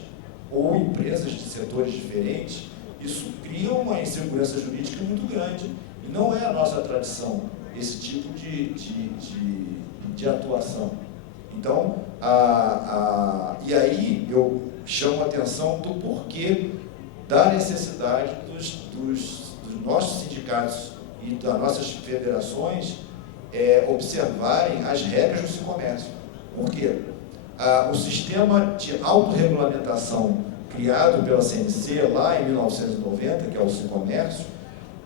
ou empresas de setores diferentes. Isso cria uma insegurança jurídica muito grande. E não é a nossa tradição esse tipo de atuação. Então, e aí eu chamo a atenção do porquê da necessidade dos nossos sindicatos e das nossas federações observarem as regras do Sicomércio. Por quê? O sistema de autorregulamentação criado pela CNC lá em 1990, que é o Sicomércio,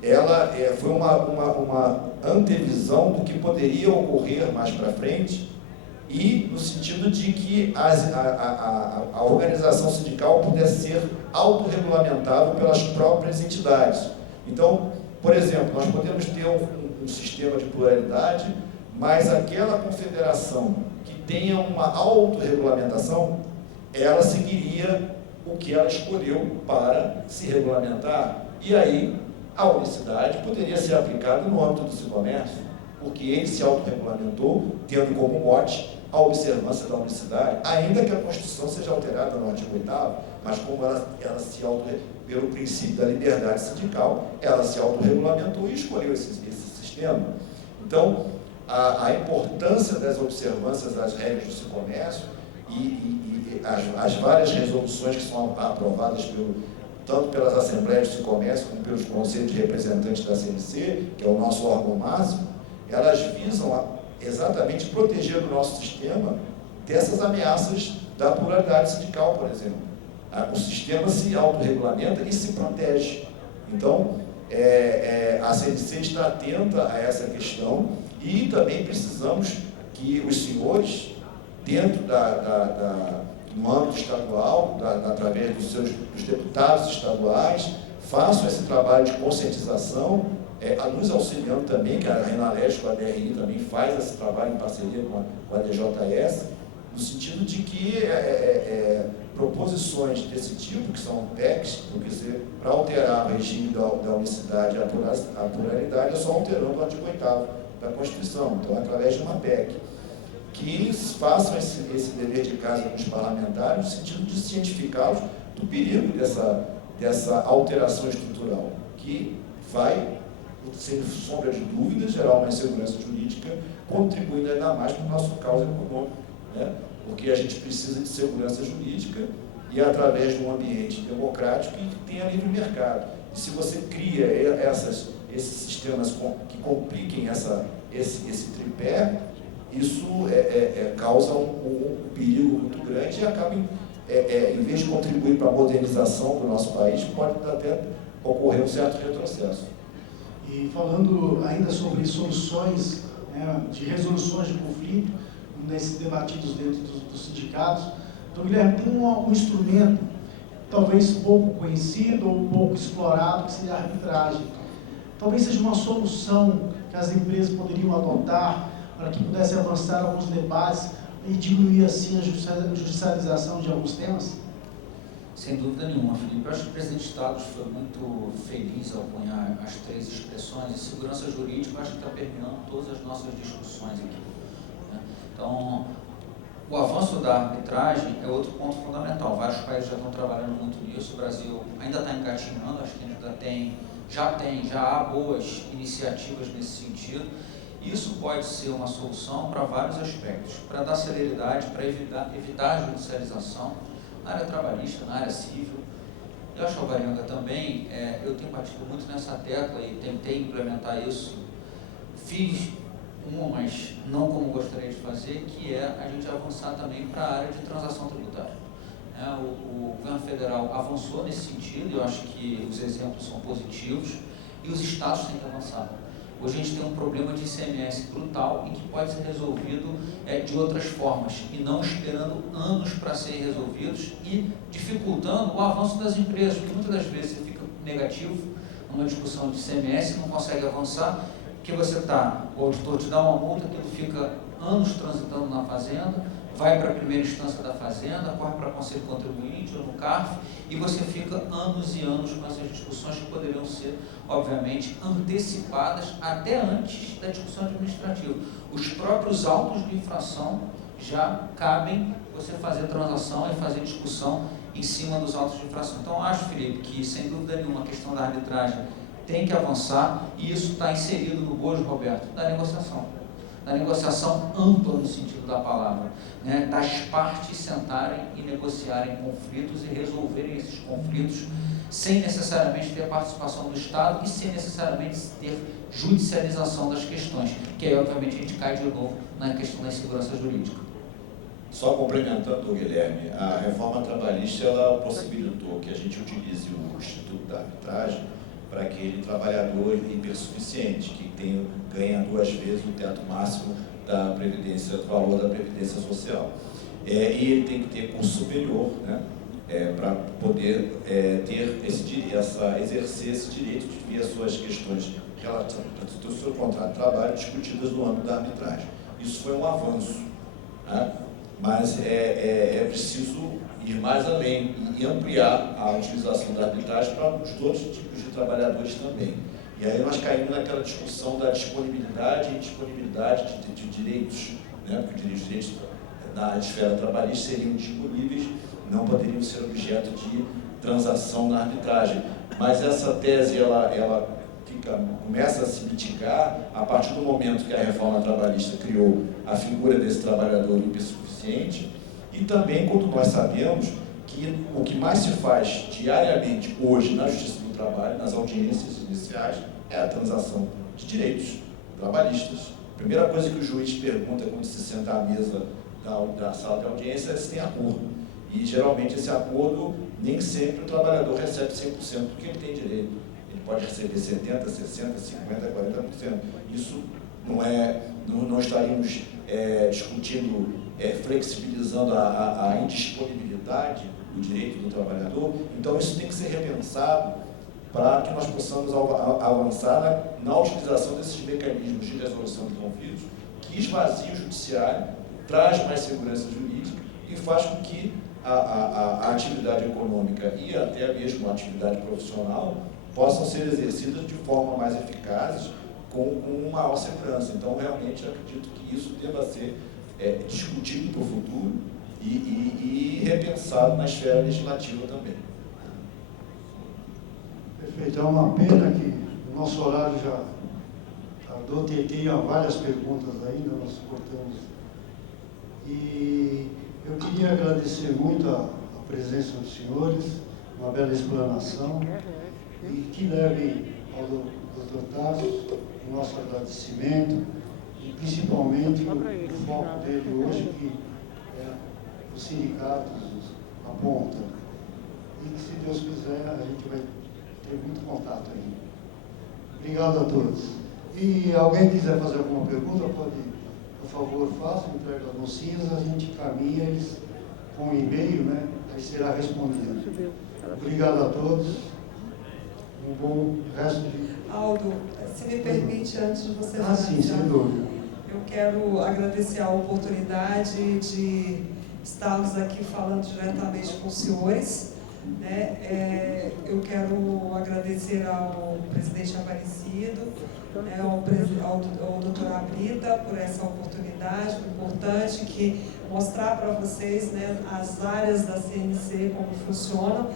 ela foi uma antevisão do que poderia ocorrer mais para frente, e no sentido de que a organização sindical pudesse ser autorregulamentável pelas próprias entidades. Então, por exemplo, nós podemos ter um sistema de pluralidade, mas aquela confederação que tenha uma autorregulamentação, ela seguiria o que ela escolheu para se regulamentar. E aí, a unicidade poderia ser aplicada no âmbito do Sicomércio, porque ele se autorregulamentou, tendo como mote a observância da unicidade, ainda que a Constituição seja alterada no artigo 8º, mas como ela se pelo princípio da liberdade sindical, ela se autorregulamentou e escolheu esse sistema. Então, a importância das observâncias das regras do Sicomércio e as várias resoluções que são aprovadas tanto pelas assembleias do Sicomércio como pelos conselhos de representantes da CNC, que é o nosso órgão máximo, elas visam exatamente proteger o nosso sistema dessas ameaças da pluralidade sindical, por exemplo. O sistema se autorregulamenta e se protege. Então, a CNC está atenta a essa questão e também precisamos que os senhores, dentro no âmbito estadual, através dos deputados estaduais, façam esse trabalho de conscientização, nos auxiliando também, que a Renalesco, com a DRI, também faz esse trabalho em parceria com a DJS, no sentido de que proposições desse tipo, que são PECs, porque para alterar o regime da unicidade e a pluralidade é só alterando o artigo 8º da Constituição, então através de uma PEC, que façam esse dever de casa com os parlamentares, no sentido de cientificá-los do perigo dessa alteração estrutural, que vai, sem sombra de dúvida, gerar uma insegurança jurídica, contribuindo ainda mais para o nosso caos econômico, né? Porque a gente precisa de segurança jurídica e através de um ambiente democrático e que tenha livre mercado. E se você cria esses sistemas que compliquem esse tripé, isso causa um perigo muito grande e acaba, em vez de contribuir para a modernização do nosso país, pode até ocorrer um certo retrocesso. E falando ainda sobre soluções, de resoluções de conflito, debatidos dentro dos sindicatos, então, Guilherme, tem um instrumento talvez pouco conhecido ou pouco explorado, que seria a arbitragem. Talvez seja uma solução que as empresas poderiam adotar para que pudessem avançar alguns debates e diminuir assim a judicialização de alguns temas? Sem dúvida nenhuma, Felipe. Eu acho que o presidente de Estado foi muito feliz ao cunhar as três expressões, e segurança jurídica eu acho que está permeando todas as nossas discussões aqui, né? Então, o avanço da arbitragem é outro ponto fundamental. Vários países já estão trabalhando muito nisso, o Brasil ainda está engatinhando, acho que já há boas iniciativas nesse sentido. Isso pode ser uma solução para vários aspectos, para dar celeridade, para evitar a judicialização na área trabalhista, na área civil. Eu acho, Alvarenga, também, eu tenho batido muito nessa tecla e tentei implementar isso. Fiz mas não como gostaria de fazer, que é a gente avançar também para a área de transação tributária. O governo federal avançou nesse sentido, e eu acho que os exemplos são positivos, e os estados têm que avançar. Hoje a gente tem um problema de ICMS brutal e que pode ser resolvido de outras formas, e não esperando anos para serem resolvidos e dificultando o avanço das empresas, porque muitas das vezes você fica negativo numa discussão de ICMS, não consegue avançar, porque o auditor te dá uma multa, aquilo fica anos transitando na Fazenda, vai para a primeira instância da Fazenda, corre para o Conselho Contribuinte ou no CARF, e você fica anos e anos com essas discussões que poderiam ser, obviamente, antecipadas até antes da discussão administrativa. Os próprios autos de infração já cabem você fazer transação e fazer discussão em cima dos autos de infração. Então, acho, Felipe, que, sem dúvida nenhuma, a questão da arbitragem tem que avançar, e isso está inserido no bojo, Roberto, da negociação ampla no sentido da palavra, né, das partes sentarem e negociarem conflitos e resolverem esses conflitos sem necessariamente ter participação do Estado e sem necessariamente ter judicialização das questões, que aí, obviamente, a gente cai de novo na questão da insegurança jurídica. Só complementando, Guilherme, a reforma trabalhista ela possibilitou que a gente utilize o Instituto da Arbitragem para aquele trabalhador hipersuficiente, que ganha 2 vezes o teto máximo da Previdência, do valor da Previdência Social. E ele tem que ter curso superior, né, para poder exercer esse direito de ver as suas questões relativas ao seu contrato de trabalho discutidas no âmbito da arbitragem. Isso foi um avanço, né? Mas é preciso ir mais além e ampliar a utilização da arbitragem para os outros tipos de trabalhadores também. E aí nós caímos naquela discussão da disponibilidade e indisponibilidade de direitos, né? Porque os direitos na esfera trabalhista seriam disponíveis, não poderiam ser objeto de transação na arbitragem. Mas essa tese ela começa a se mitigar a partir do momento que a reforma trabalhista criou a figura desse trabalhador hipersuficiente, e também quando nós sabemos que o que mais se faz diariamente hoje na Justiça do Trabalho, nas audiências iniciais, é a transação de direitos trabalhistas. A primeira coisa que o juiz pergunta quando se senta à mesa da sala de audiência é se tem acordo. E geralmente esse acordo, nem sempre o trabalhador recebe 100% do que ele tem direito. Ele pode receber 70%, 60%, 50%, 40%. Isso não estaríamos discutindo, flexibilizando a indisponibilidade do direito do trabalhador. Então, isso tem que ser repensado para que nós possamos avançar na utilização desses mecanismos de resolução de conflitos que esvazia o judiciário, traz mais segurança jurídica e faz com que a atividade econômica e até mesmo a atividade profissional possam ser exercidas de forma mais eficaz, com maior segurança. Então, realmente, acredito que isso deva ser discutido para o futuro e repensado na esfera legislativa também. Perfeito. É uma pena que o nosso horário já tardou, tinha várias perguntas ainda, nós cortamos. E eu queria agradecer muito a presença dos senhores, uma bela explanação, e que leve ao Dr. Tarso o nosso agradecimento, e principalmente o foco dele hoje, que os sindicatos apontam. E que, se Deus quiser, a gente vai ter muito contato ainda. Obrigado a todos. E alguém quiser fazer alguma pergunta, pode, por favor, faça, entrega as mocinhas, a gente caminha eles com um e-mail, né? Aí será respondido. Obrigado a todos. Um bom resto de... Aldo, se me permite, antes de você sim, sem dúvida. eu quero agradecer a oportunidade de estarmos aqui falando diretamente com os senhores, né? Eu quero agradecer ao presidente Aparecido, né, ao doutor Abrita por essa oportunidade importante, que mostrar para vocês, né, as áreas da CNC, como funcionam.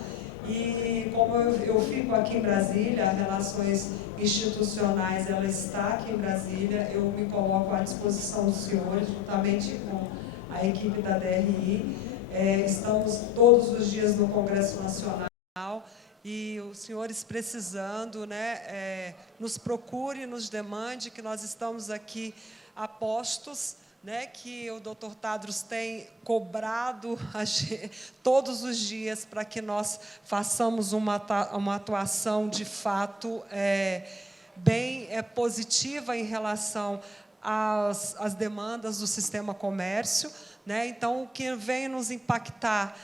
E como eu fico aqui em Brasília, Relações Institucionais, ela está aqui em Brasília, eu me coloco à disposição dos senhores, juntamente com a equipe da DRI. Estamos todos os dias no Congresso Nacional e os senhores precisando, né, nos procure, nos demande, que nós estamos aqui a postos, né, que o Dr. Tadros tem cobrado todos os dias para que nós façamos uma atuação de fato bem positiva em relação às demandas do sistema comércio, né? Então, o que vem nos impactar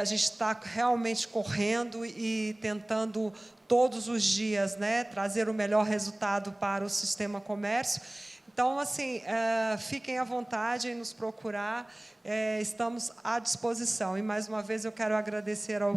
a gente está realmente correndo e tentando todos os dias, né, trazer o melhor resultado para o sistema comércio. Então, assim, fiquem à vontade em nos procurar, estamos à disposição. E, mais uma vez, eu quero agradecer ao